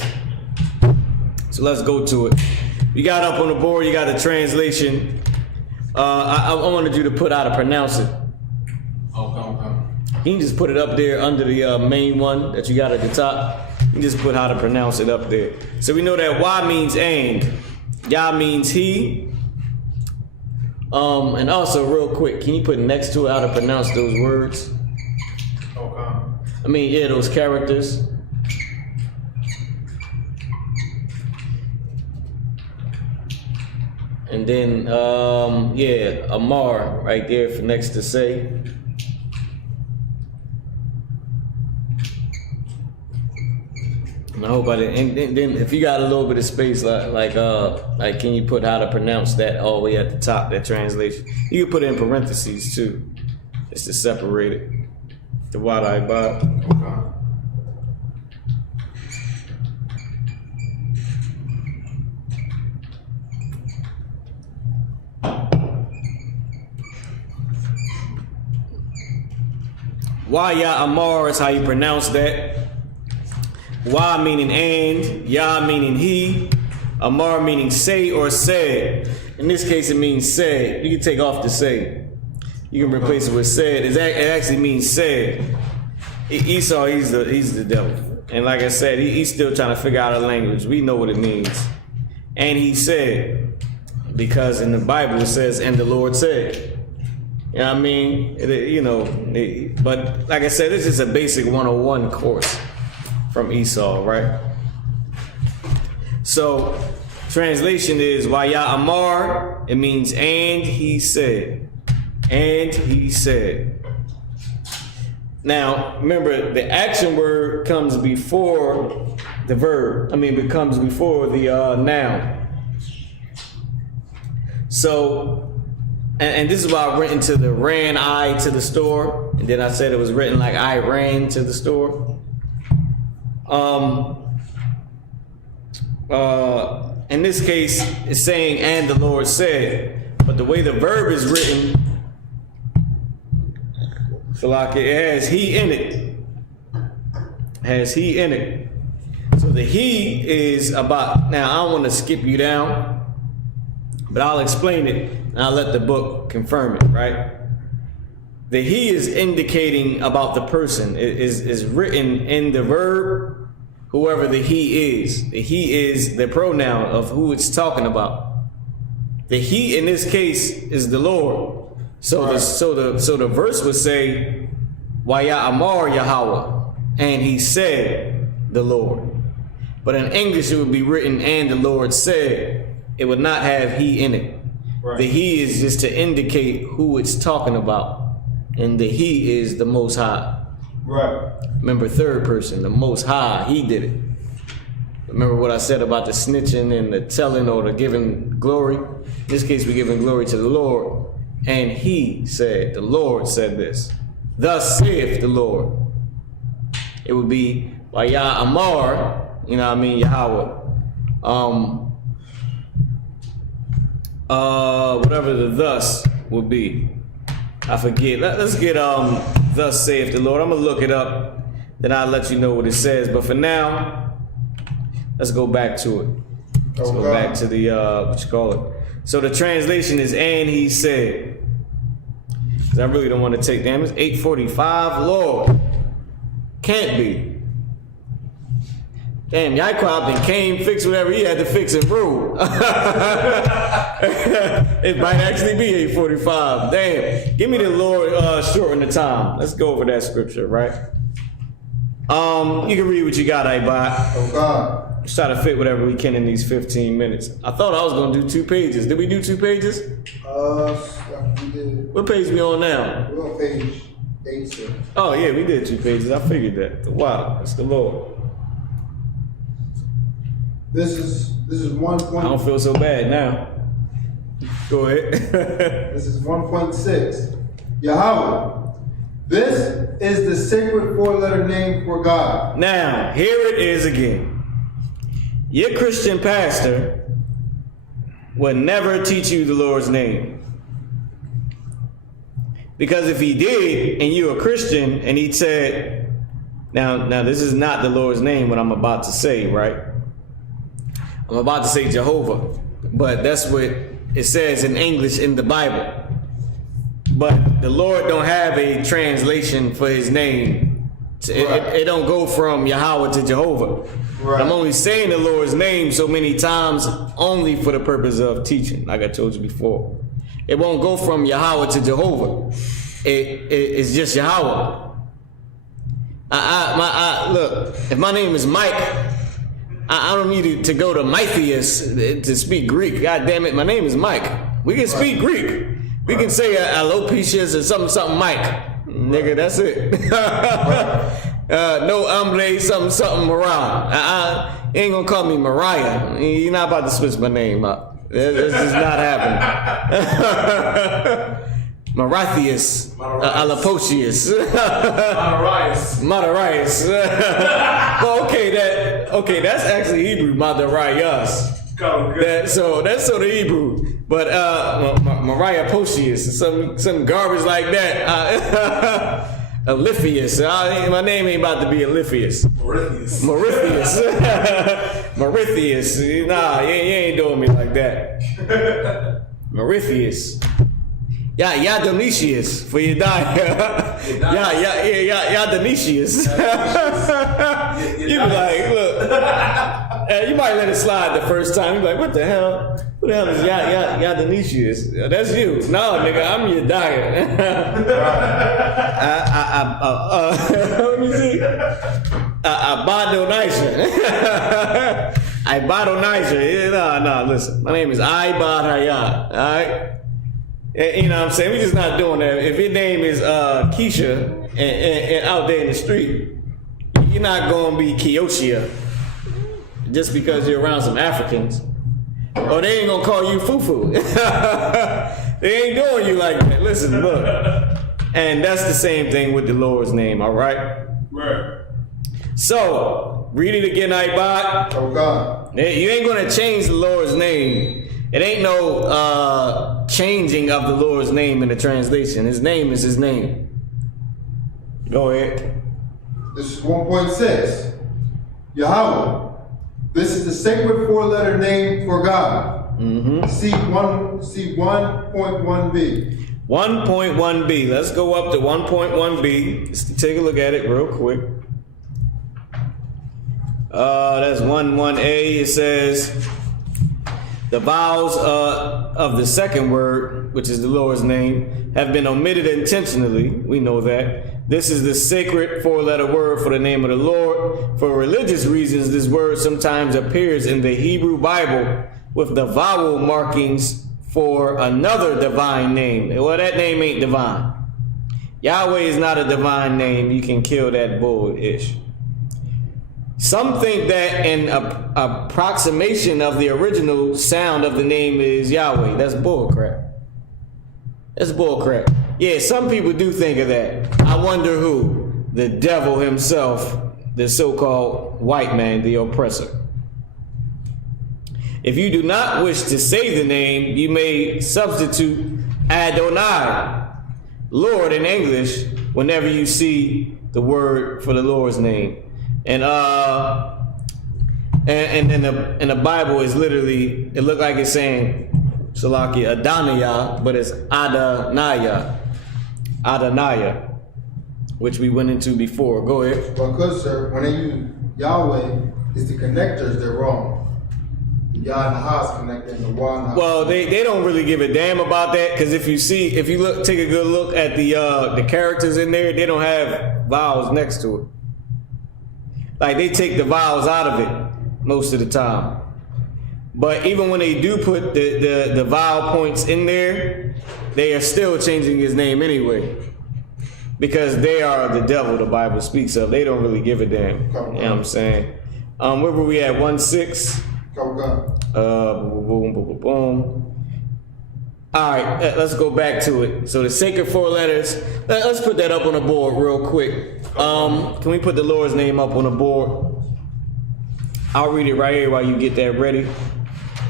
So let's go to it. You got up on the board, you got the translation. I wanted you to put how to pronounce it. Okay. You can just put it up there under the main one that you got at the top. You can just put how to pronounce it up there. So we know that Y means and. Yah means he. And also real quick, can you put next to it how to pronounce those words? Okay. Those characters. And then, Amar right there for next to say. And I hope I didn't. And then if you got a little bit of space, like, can you put how to pronounce that all the way at the top, that translation? You can put it in parentheses too, just to separate it. The wide eye Bob. Okay. Waya Amar is how you pronounce that. Wa meaning and, Ya meaning he, Amar meaning say or said. In this case, it means said. You can take off the say. You can replace it with said. It actually means said. Esau, he's the devil. And like I said, he's still trying to figure out a language. We know what it means. And he said, because in the Bible it says, and the Lord said. You know what I mean? But like I said, this is a basic 101 course from Esau, right? So Translation is Waya Amar. It means and he said. And he said. Now, remember, the action word comes before the verb. It comes before the noun. So, and this is why I went into the ran I to the store. And then I said it was written like I ran to the store. In this case, it's saying, and the Lord said. But the way the verb is written, so like it has he in it. Has he in it. So the he is about, now I don't want to skip you down, but I'll explain it and I'll let the book confirm it, right? The he is indicating about the person. It is written in the verb, whoever the he is. The he is the pronoun of who it's talking about. The he in this case is the Lord. So the verse would say, Waya Amar Yahweh, and he said the Lord. But in English it would be written, and the Lord said. It would not have he in it. Right. The he is just to indicate who it's talking about. And the he is the Most High. Right. Remember, third person, the Most High, he did it. Remember what I said about the snitching and the telling or the giving glory? In this case, we're giving glory to the Lord. And he said, the Lord said this. Thus saith the Lord. It would be Waya Amar, Yahweh. Whatever the thus would be. I forget. Let's get thus saith the Lord. I'm gonna look it up, then I'll let you know what it says. But for now, let's go back to it. Let's go back to the what you call it. So the translation is and he said. Cause I really don't want to take damn. It's 8:45. Lord, can't be. Damn, Yaquab then came, fixed whatever he had to fix and brew. It might actually be 8:45. Damn. Give me the Lord shorten the time. Let's go over that scripture, right? You can read what you got, Ibot. Oh God. Let's try to fit whatever we can in these 15 minutes. I thought I was gonna do 2 pages. Did we do 2 pages? We did. What page we on now? We're on page 8, sir. Oh yeah, we did 2 pages. I figured that. Wow, that's the Lord. This is 1. I don't feel so bad now. Go ahead. This is 1.6. Yahweh. This is the sacred 4-letter name for God. Now, here it is again. Your Christian pastor would never teach you the Lord's name. Because if he did, and you're a Christian, and he said, now this is not the Lord's name, what I'm about to say, right? I'm about to say Jehovah, but that's what it says in English in the Bible. But the Lord don't have a translation for his name. It don't go from Yahweh to Jehovah. Right. I'm only saying the Lord's name so many times only for the purpose of teaching, like I told you before. It won't go from Yahweh to Jehovah. It's just Yahweh. Look, if my name is Mike, I don't need to go to Mythius to speak Greek. God damn it, my name is Mike. We can speak Greek. We can say Alopecius or something Mike. Nigga, that's it. No hombre, something Mariah. You ain't gonna call me Mariah. You're not about to switch my name up. This is not happening. Marathius, Alopocius, Madarius. Well, okay, that's actually Hebrew, Madarius. That's sort of Hebrew, but Mariah Posius, some garbage like that. Alyphius. My name ain't about to be Alyphius. Mauritius. Mauritius. Nah, you ain't doing me like that. Mauritius. Yeah, Donetius for your diet. Yeah, Donetius. You be like, look, you might let it slide the first time. You be like, what the hell? Who the hell is Donetius? That's you. No, nigga, I'm your diet. Let me see. Abadonation. I Ibadonizer. No, listen. My name is Ibadhayat. All right? You know what I'm saying? We're just not doing that. If your name is Keisha and out there in the street, you're not going to be Kioshia just because you're around some Africans. Or they ain't going to call you Fufu. They ain't doing you like that. Listen, look. And that's the same thing with the Lord's name, all right? Right. So, read it again, Ibad. Oh God. You ain't going to change the Lord's name. It ain't no changing of the Lord's name in the translation. His name is his name. Go ahead. This is 1.6. Yahweh. This is the sacred four-letter name for God. Mm-hmm. See 1.1b. 1.1b. Let's go up to 1.1b. Just take a look at it real quick. That's 1.1a. It says the vowels of the second word, which is the Lord's name, have been omitted intentionally. We know that. This is the sacred four-letter word for the name of the Lord. For religious reasons, this word sometimes appears in the Hebrew Bible with the vowel markings for another divine name. Well, that name ain't divine. Yahweh is not a divine name. You can kill that bull-ish. Some think that an approximation of the original sound of the name is Yahweh. That's bullcrap. That's bullcrap. Yeah, some people do think of that. I wonder who? The devil himself, the so-called white man, the oppressor. If you do not wish to say the name, you may substitute Adonai, Lord in English, whenever you see the word for the Lord's name. And in the Bible is literally, it looked like it's saying Salaki Adonijah, but it's Adonijah, which we went into before. Go ahead. Well, good, sir. When they use Yahweh, it's the connectors, they're wrong. The Yah and the Ha is connected, and the Wa and the Ha. Well, they don't really give a damn about that, because if you look, take a good look at the characters in there, they don't have vowels next to it. Like, they take the vowels out of it most of the time. But even when they do put the vowel points in there, they are still changing his name anyway. Because they are the devil the Bible speaks of. They don't really give a damn. You know what I'm saying? Where were we at? 1.6? Boom. All right, let's go back to it. So the sacred four letters, let's put that up on the board real quick. Can we put the Lord's name up on the board? I'll read it right here while you get that ready.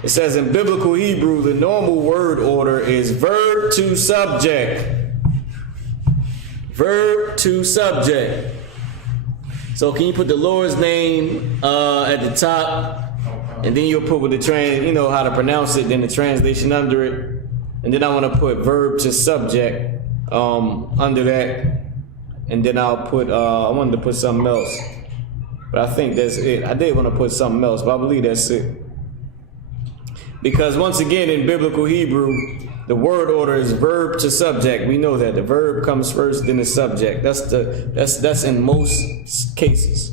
It says in biblical Hebrew, the normal word order is verb to subject. Verb to subject. So can you put the Lord's name at the top? And then you'll put with the you know how to pronounce it, then the translation under it. And then I want to put verb to subject under that. And then I'll put, I wanted to put something else. But I think that's it. I did want to put something else, but I believe that's it. Because once again, in biblical Hebrew, the word order is verb to subject. We know that the verb comes first, then the subject. That's in most cases.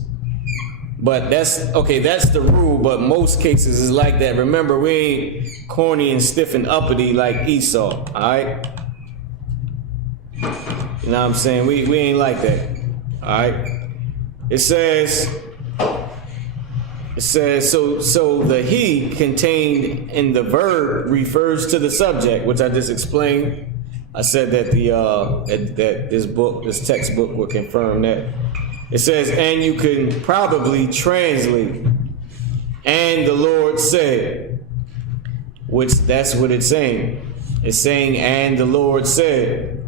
But that's the rule, but most cases is like that. Remember, we ain't corny and stiff and uppity like Esau, all right? You know what I'm saying? We ain't like that, all right? It says, so the he contained in the verb refers to the subject, which I just explained. I said that that this textbook will confirm that. It says, and you can probably translate, and the Lord said, which that's what it's saying. It's saying, and the Lord said.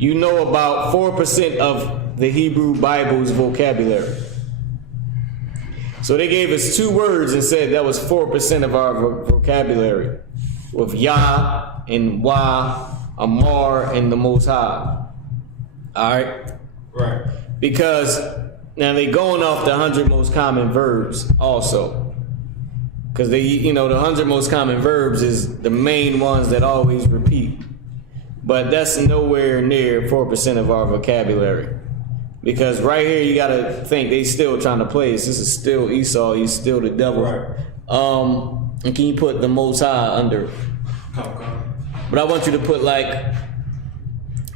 You know about 4% of the Hebrew Bible's vocabulary. So they gave us two words and said that was 4% of our vocabulary, with Yah and Wa, Amar, and the Most High. All right? Right. Because now they're going off the 100 most common verbs also. Because the 100 most common verbs is the main ones that always repeat. But that's nowhere near 4% of our vocabulary. Because right here you gotta think they still trying to play us. This is still Esau, he's still the devil. Right. And can you put the Most High under it? But I want you to put like,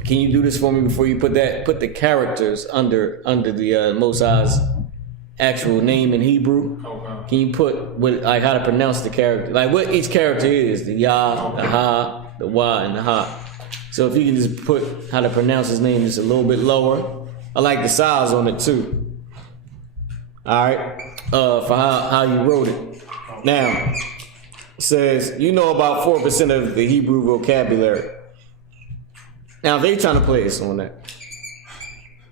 can you do this for me before you put that? Put the characters under the Most High's actual name in Hebrew. Can you put like how to pronounce the character, like what each character is, the Yah, the Ha, the Wa, and the Ha. So if you can just put how to pronounce his name just a little bit lower. I like the size on it too. All right, for how you wrote it. Now, it says you know about 4% of the Hebrew vocabulary. Now, if they trying to play us on that,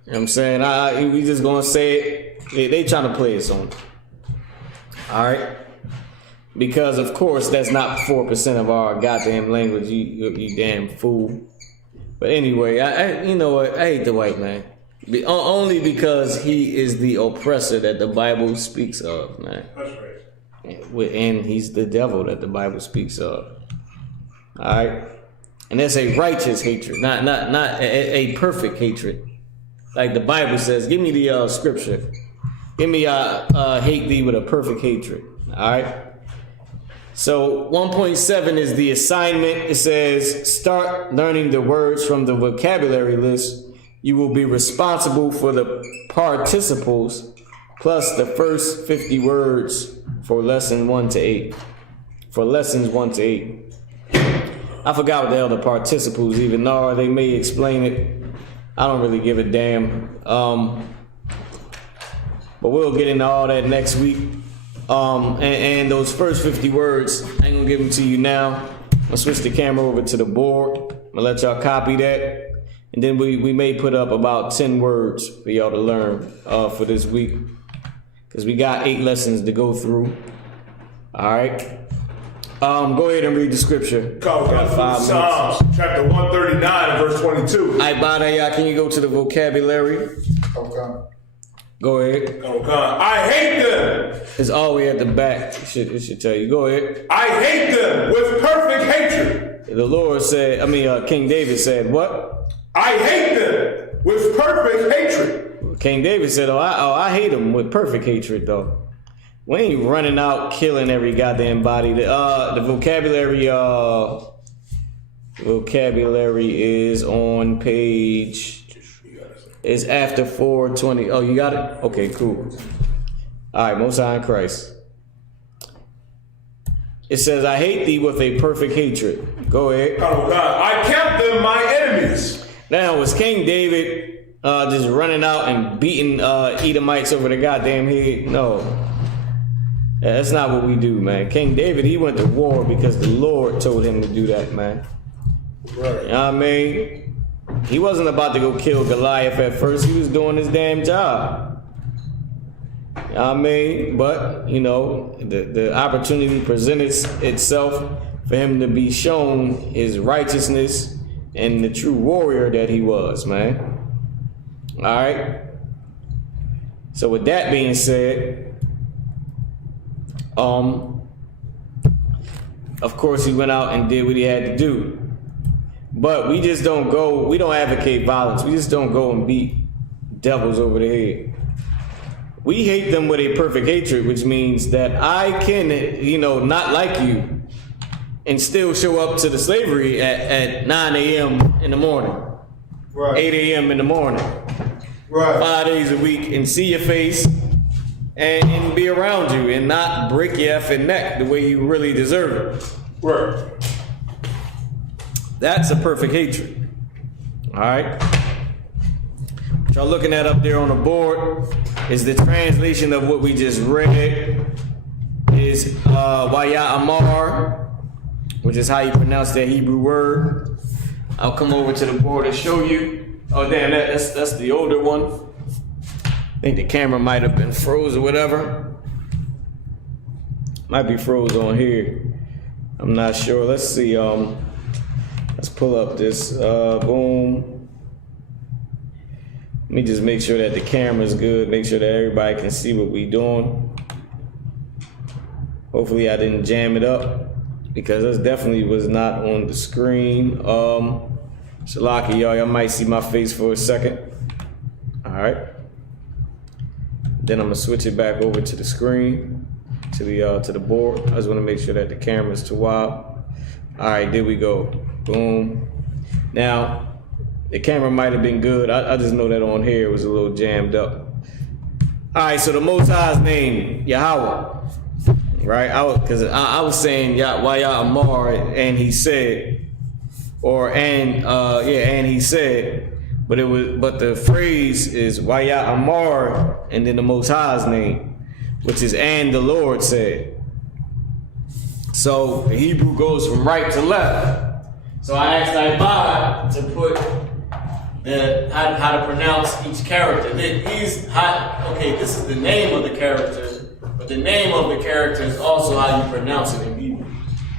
you know what I'm saying? We just gonna say it. They trying to play us on it. All right, because of course that's not 4% of our goddamn language. You damn fool. But anyway, I you know what? I hate the white man. Only because he is the oppressor that the Bible speaks of, man. That's right. And he's the devil that the Bible speaks of. All right, and that's a righteous hatred, not a perfect hatred, like the Bible says. Give me the scripture. Give me hate thee with a perfect hatred. All right. So 1.7 is the assignment. It says start learning the words from the vocabulary list. You will be responsible for the participles plus the first 50 words for lesson 1 to 8. For lessons 1 to 8. I forgot what the hell the participles even are. They may explain it. I don't really give a damn. But we'll get into all that next week. And those first 50 words, I ain't gonna give them to you now. I'm gonna switch the camera over to the board. I'm gonna let y'all copy that. And then we may put up about 10 words for y'all to learn for this week. Because we got 8 lessons to go through. All right. Go ahead and read the scripture. Psalms chapter 139 verse 22. All right, Badaya, can you go to the vocabulary? Okay. Go ahead. I hate them. It's all the way at the back. It should tell you. Go ahead. I hate them with perfect hatred. The Lord said, King David said, what? I hate them with perfect hatred. King David said, I hate them with perfect hatred, though. We ain't running out killing every goddamn body. The vocabulary is on page. It's after 420. Oh, you got it? Okay, cool. All right, Most High in Christ. It says, I hate thee with a perfect hatred. Go ahead. Oh God, I count them my enemies. Now, was King David just running out and beating Edomites over the goddamn head? No. That's not what we do, man. King David, he went to war because the Lord told him to do that, man. Right. You know what I mean? He wasn't about to go kill Goliath at first. He was doing his damn job. You know what I mean? But, you know, the opportunity presented itself for him to be shown his righteousness and the true warrior that he was, man. All right? So with that being said, of course he went out and did what he had to do. But we just don't go, we don't advocate violence. We just don't go and beat devils over the head. We hate them with a perfect hatred, which means that I can, you know, not like you and still show up to the slavery at 9 a.m. in the morning, Right. 8 a.m. in the morning, Right. 5 days a week, and see your face and be around you and not break your effing neck the way you really deserve it. Right. That's a perfect hatred. All right. What y'all looking at up there on the board is the translation of what we just read. Is Waya Amar, which is how you pronounce that Hebrew word. I'll come over to the board and show you. Oh damn, that's the older one. I think the camera might have been froze or whatever. Might be froze on here. I'm not sure. Let's see. Let's pull up this. Boom. Let me just make sure that the camera's good. Make sure that everybody can see what we doing. Hopefully I didn't jam it up, because this definitely was not on the screen. Shalaki, y'all might see my face for a second. All right. Then I'm gonna switch it back over to the screen. to the board. I just want to make sure that the camera's too wide. All right, there we go. Boom. Now, the camera might have been good. I just know that on here it was a little jammed up. All right, so the Most High's name, Yahweh. Right, I was saying Waya Amar, and he said, and he said, but the phrase is Waya Amar, and then the Most High's name, which is and the Lord said. So the Hebrew goes from right to left. So I asked Ibad to put how to pronounce each character. This is the name of the character. But the name of the character is also how you pronounce it in Hebrew.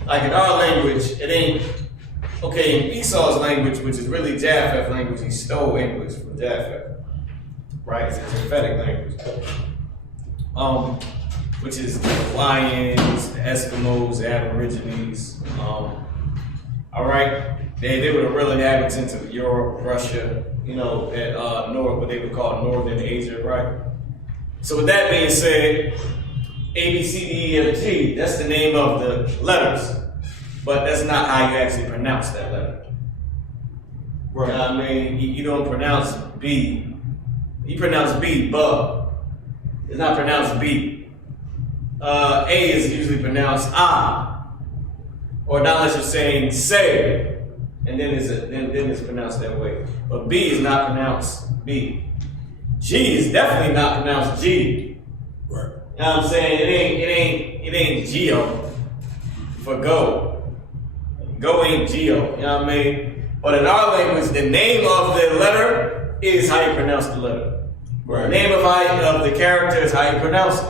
Like in our language, it ain't, in Esau's language, which is really Japheth language, he stole English from Japheth. Right? It's a Japhetic language. Which is the Hawaiians, the Eskimos, the Aborigines. All right? They were the real inhabitants of Europe, Russia, at north, what they would call Northern Asia, right? So with that being said, A, B, C, D, E, F, G, that's the name of the letters. But that's not how you actually pronounce that letter. Right. You know what I mean? You don't pronounce B. You pronounce B, buh. It's not pronounced B. A is usually pronounced I. Or not unless you're saying say. And then it's pronounced that way. But B is not pronounced B. G is definitely not pronounced G. Right. You know what I'm saying? It ain't Geo for go. Go ain't Geo. You know what I mean? But in our language, the name of the letter is how you pronounce the letter. Right. The name of the character is how you pronounce it.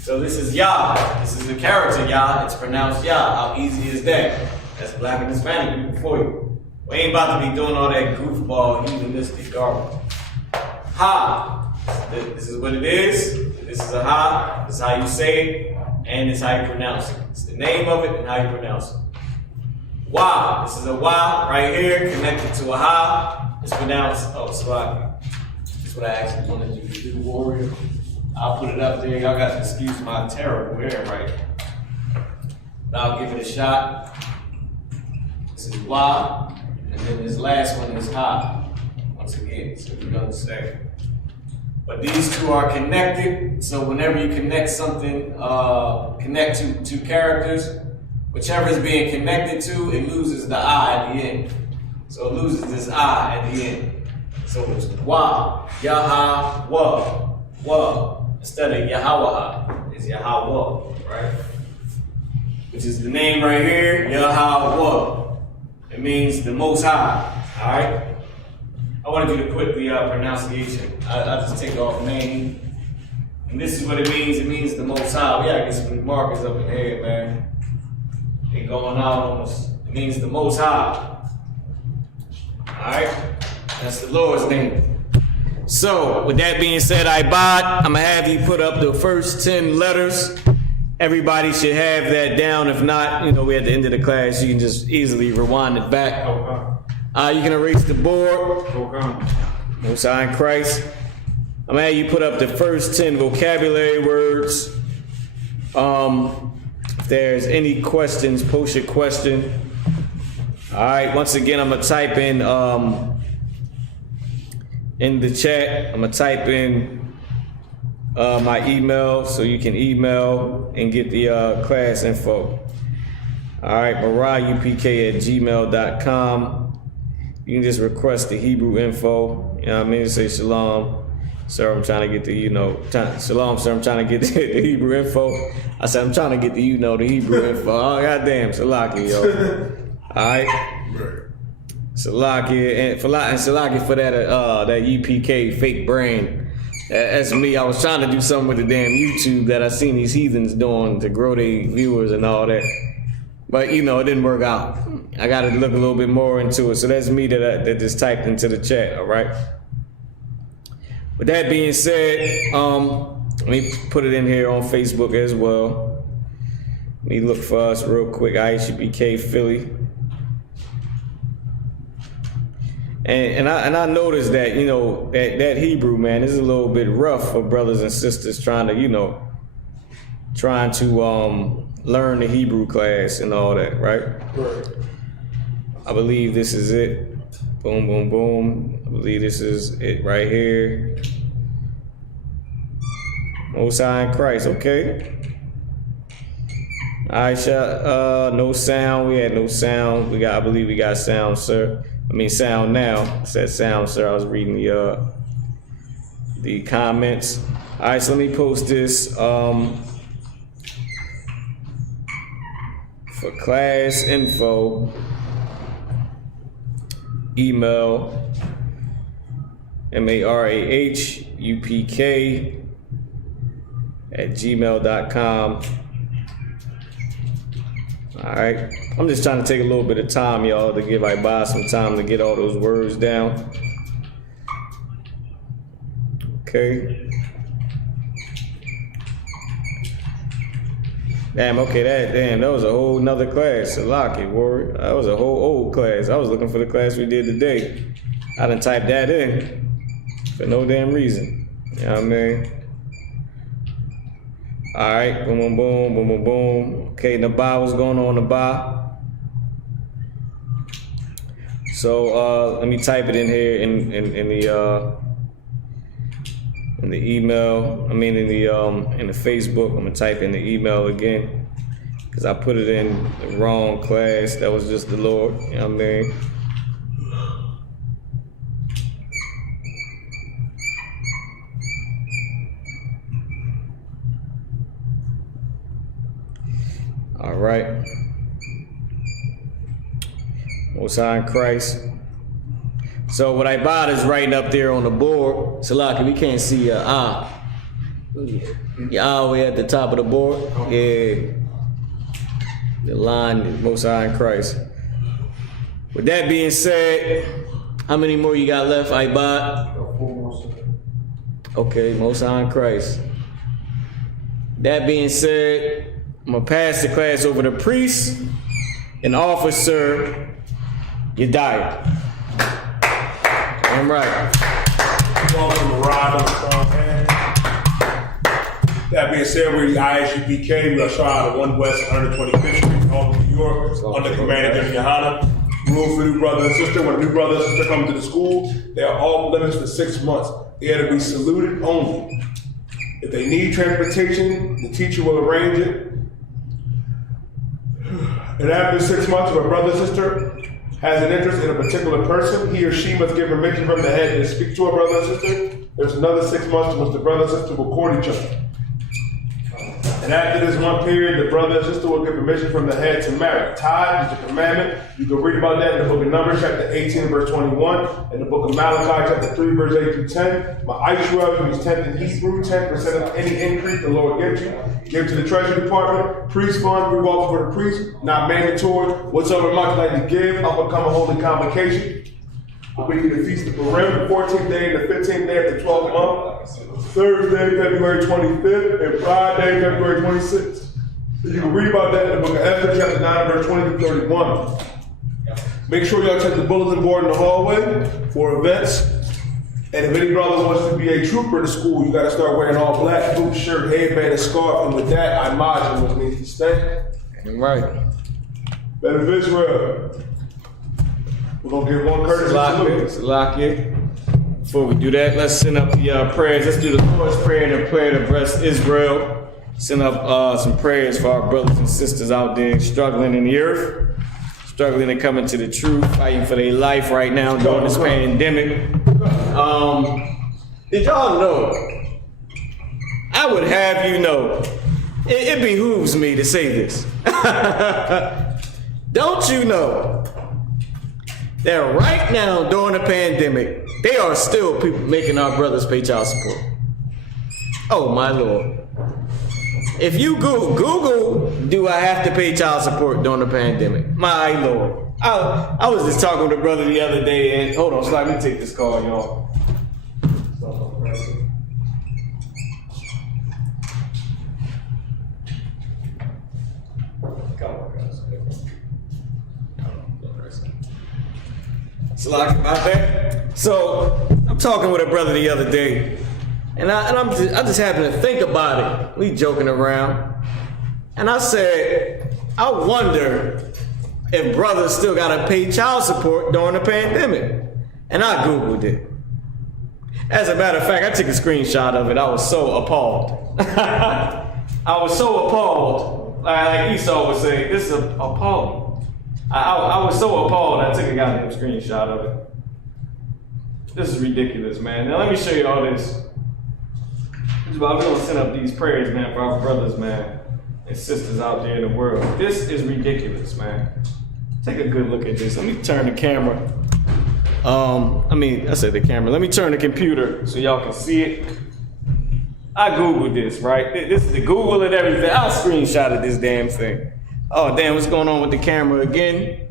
So this is Yah. This is the character Yah. It's pronounced Yah. How easy is that? That's black and Hispanic people for you. We ain't about to be doing all that goofball, heathenistic garbage. Ha. This is what it is. This is a ha. This is how you say it, and it's how you pronounce it. It's the name of it and how you pronounce it. Wa. This is a wa right here, connected to a ha. It's pronounced. Slaki. That's what I actually wanted you to do, warrior. I'll put it up there. Y'all got to excuse my terrible hair right now. But I'll give it a shot. This is wa, and then this last one is ha. Once again, so you understand. But these two are connected, so whenever you connect something, connect two characters, whichever is being connected to, it loses the I at the end. So it loses this I at the end. So it's Wa, Yahweh, instead of Yahweh, it's Yahweh, right? Which is the name right here, Yahweh. It means the Most High, all right? I wanted you to put the pronunciation. I just take off name. And this is what it means. It means the Most High. We gotta get some markers up in here, man. They going out on us. It means the Most High. Alright? That's the Lord's name. So, with that being said, Ibad, I'm gonna have you put up the first 10 letters. Everybody should have that down. If not, we're at the end of the class. You can just easily rewind it back. You can erase the board. Most High in Christ. I'm gonna have you put up the first 10 vocabulary words. If there's any questions, post your question. All right. Once again, I'm gonna type in the chat. I'm gonna type in my email so you can email and get the class info. All right, barayupk@gmail.com. You can just request the Hebrew info. You know what I mean? Say shalom. Sir, I'm trying to get the, shalom, sir, I'm trying to get the Hebrew info. I said, I'm trying to get the, the Hebrew info. Oh, goddamn, Salaki, yo. All right? Salaki, and Salaki for that UPK fake brand. That's me. I was trying to do something with the damn YouTube that I seen these heathens doing to grow their viewers and all that. But, it didn't work out. I got to look a little bit more into it. So that's me that just typed into the chat, all right? With that being said, let me put it in here on Facebook as well. Let me look for us real quick. IHBK Philly. And I noticed that, that Hebrew, man, is a little bit rough for brothers and sisters trying to trying to learn the Hebrew class and all that, right? Right. I believe this is it. Boom, boom, boom. I believe this is it right here. Most High in Christ, okay. I shall, no sound. We had no sound. I believe we got sound, sir. I mean, sound now. It said sound, sir. I was reading the comments. All right, so let me post this. For class info, email marahupk@gmail.com. All right, I'm just trying to take a little bit of time, y'all, to give Iba some time to get all those words down. Okay. Damn, okay, that was a whole nother class. Salaki, word. That was a whole old class. I was looking for the class we did today. I done typed that in for no damn reason. You know what I mean? All right, boom, boom, boom, boom, boom, boom. Okay, Naba, what's going on, Naba? So let me type it in here in the email. I mean in the Facebook. I'm gonna type in the email again because I put it in the wrong class. That was just the Lord. You know what I mean? All right. Most High in Christ. So what I bought is writing up there on the board. Salaki, we can't see your eye. Your eye way at the top of the board. Yeah. The line is Most High in Christ. With that being said, how many more you got left, Ibad? Okay, Most High in Christ. That being said, I'm gonna pass the class over to priest and officer Yediah. I'm right. Welcome to Rod on the strong hand. That being said, we're the ISUPK. We are shot out of 1 West 125th Street, Albany, New York, under command of Jimmy Yohana. Rules for new brother and sister. When a new brother and sister come to the school, they are off limits for 6 months. They are to be saluted only. If they need transportation, the teacher will arrange it. And after 6 months, if a brother or sister has an interest in a particular person, he or she must give permission from the head to speak to a brother or sister. There's another 6 months in which the brother and sister will court each other. And after this 1 period, the brother and sister will get permission from the head to marry. Tithe is a commandment. You can read about that in the book of Numbers, chapter 18, verse 21, and the book of Malachi, chapter 3, verse 8 through 10. Ma'ashra means 10th in Hebrew, 10% of any increase the Lord gives you. Give to the Treasury Department. Priest fund, revolves for the priest, not mandatory. Whatsoever much like to give, up will come a holy convocation. The week of the Feast of Purim, the 14th day and the 15th day of the 12th month. Thursday, February 25th, and Friday, February 26th. You can read about that in the book of Esther, chapter 9, verse 20 to 31. Make sure y'all check the bulletin board in the hallway for events. And if any brother wants to be a trooper in the school, you got to start wearing all black, boots, shirt, headband, and scarf. And with that, I imagine which means to stay. Right. Better of Israel. We're going to give one courtesy salute. Before we do that, let's send up the prayers. Let's do the Lord's Prayer and the prayer to bless Israel. Send up some prayers for our brothers and sisters out there struggling in the earth, struggling to come into the truth, fighting for their life right now during this pandemic. Did y'all know? I would have you know, it behooves me to say this. Don't you know that right now during the pandemic, there are still people making our brothers pay child support? Oh my Lord. If you Google, do I have to pay child support during the pandemic? My Lord. I was just talking with a brother the other day, and hold on, so let me take this call, y'all. So I'm talking with a brother the other day, and I just happened to think about it. We joking around, And I said, I wonder if brothers still gotta pay child support during the pandemic. And I Googled it. As a matter of fact, I took a screenshot of it. I was so appalled. I was so appalled. Like Esau would say, this is appalling. I was so appalled I took a goddamn screenshot of it. This is ridiculous, man. Now let me show you all this. We're gonna send up these prayers, man, for our brothers, man, and sisters out there in the world. This is ridiculous, man. Take a good look at this. Let me turn the camera. I said the camera. Let me turn the computer so y'all can see it. I Googled this, right? This is the Google and everything. I screenshotted this damn thing. Oh, damn, what's going on with the camera again?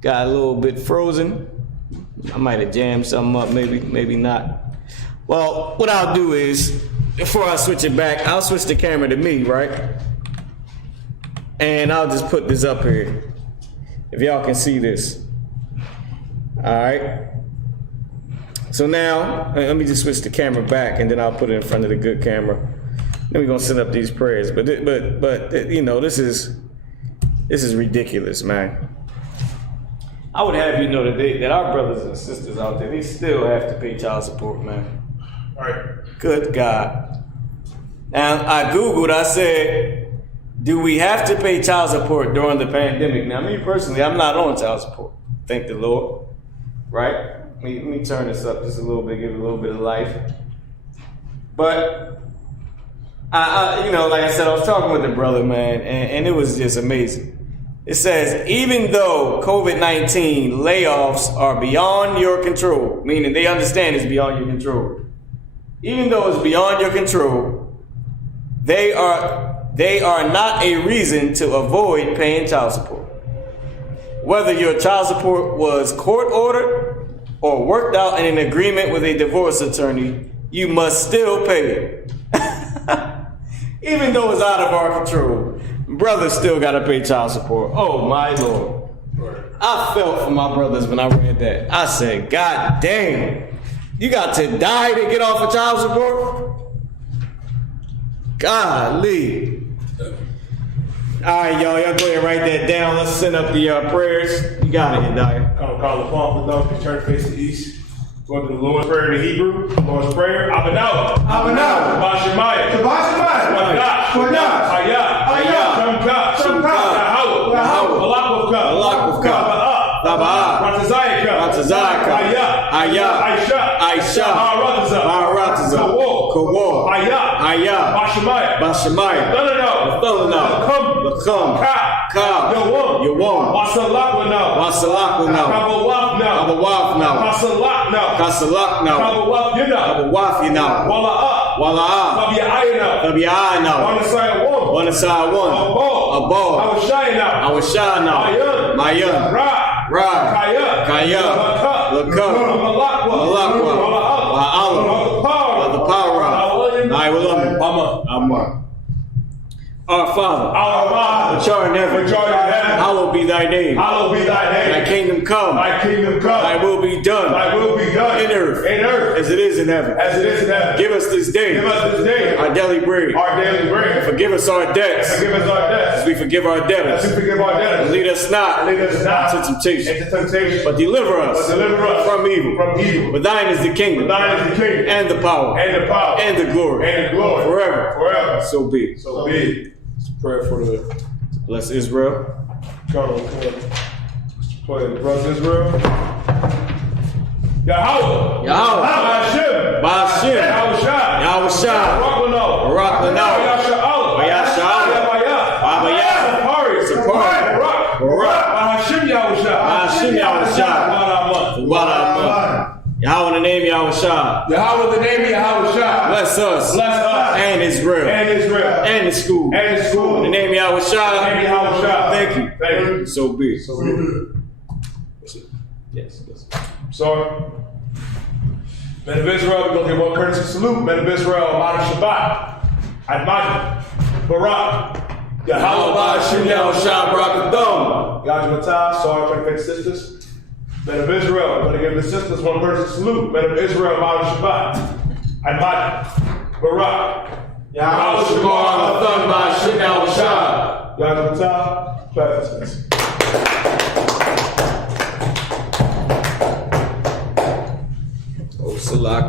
Got a little bit frozen. I might have jammed something up, maybe not. Well, what I'll do is, before I switch it back, I'll switch the camera to me, right? And I'll just put this up here. If y'all can see this. All right. So now, let me just switch the camera back, and then I'll put it in front of the good camera. Then we're gonna set up these prayers. But you know, this is ridiculous, man. I would have you know that our brothers and sisters out there, they still have to pay child support, man. All right. Good God. Now, I Googled, I said, do we have to pay child support during the pandemic? Now, me personally, I'm not on child support. Thank the Lord. Right? Let me turn this up just a little bit, give it a little bit of life. But, you know, like I said, I was talking with the brother, man, and it was just amazing. It says, even though COVID-19 layoffs are beyond your control, meaning they understand it's beyond your control. Even though it's beyond your control, they are not a reason to avoid paying child support. Whether your child support was court ordered or worked out in an agreement with a divorce attorney, you must still pay it. Even though it's out of our control, brothers still gotta pay child support. Oh my Lord. I felt for my brothers when I read that. I said, God damn, you got to die to get off of child support? Golly. All right, y'all go ahead and write that down. Let's send up the prayers. You got it, Dyer. I don't call upon for those who turn face to east. Go to the Lord's Prayer in Hebrew. Lord's Prayer. Abanau. Bashemaya. Wadash. Hayah. Shamka. Yahawah. Balakavka. Ratazayaka. Hayah. Aisha. Marataza. Kawar. Hayah. Bashemaya. Thalana. Lakum. Ka. Yawam. Wasalak now. Kasalak now. Kabawaf now. Wala'a. Tabi'ai now. Wanasai one. Abal. Awashai now. Mayan. Ra. Kaya. Lakam. Malakwa. Wa'alam. The power. Amma. Our Father, which art in heaven, hallowed be thy name. Thy kingdom come. Thy will be done. In earth. As it is in heaven. Give us this day. Our daily bread. Forgive us our debts. As we forgive our debtors. And lead us not into temptation. But deliver us from evil. For thine is the kingdom. And the power. And the glory. Forever. So be it. Prayer for the bless Israel. Come on. Play the brothers Israel. Yahawah. Ba'ashim. Yahushua. Barak Lanao. Vayasha'ala. Sapari. Barak. Ba'ashim Yahushua. Yahweh in the name of Yahushua. Bless us. And Israel. And the school. In the name of Yahushua. Thank you. So be it. Yes. Sorry. Men of Israel, we're going to give one courtesy salute. Men of Israel, Amada Shabbat. Admaj. Barak. Yahweh Ba'ashim Yahushua Barak Adom. Yahweh Matah. Sorry, 25 sisters. Men of Israel, I'm going to give the sisters one person salute. Men of Israel, Amada Shabbat. Admaj. Barak. Yahweh Shabbat. Ba'ashim Yahushua. Yadutah, class dismissed. Oh, Salaki.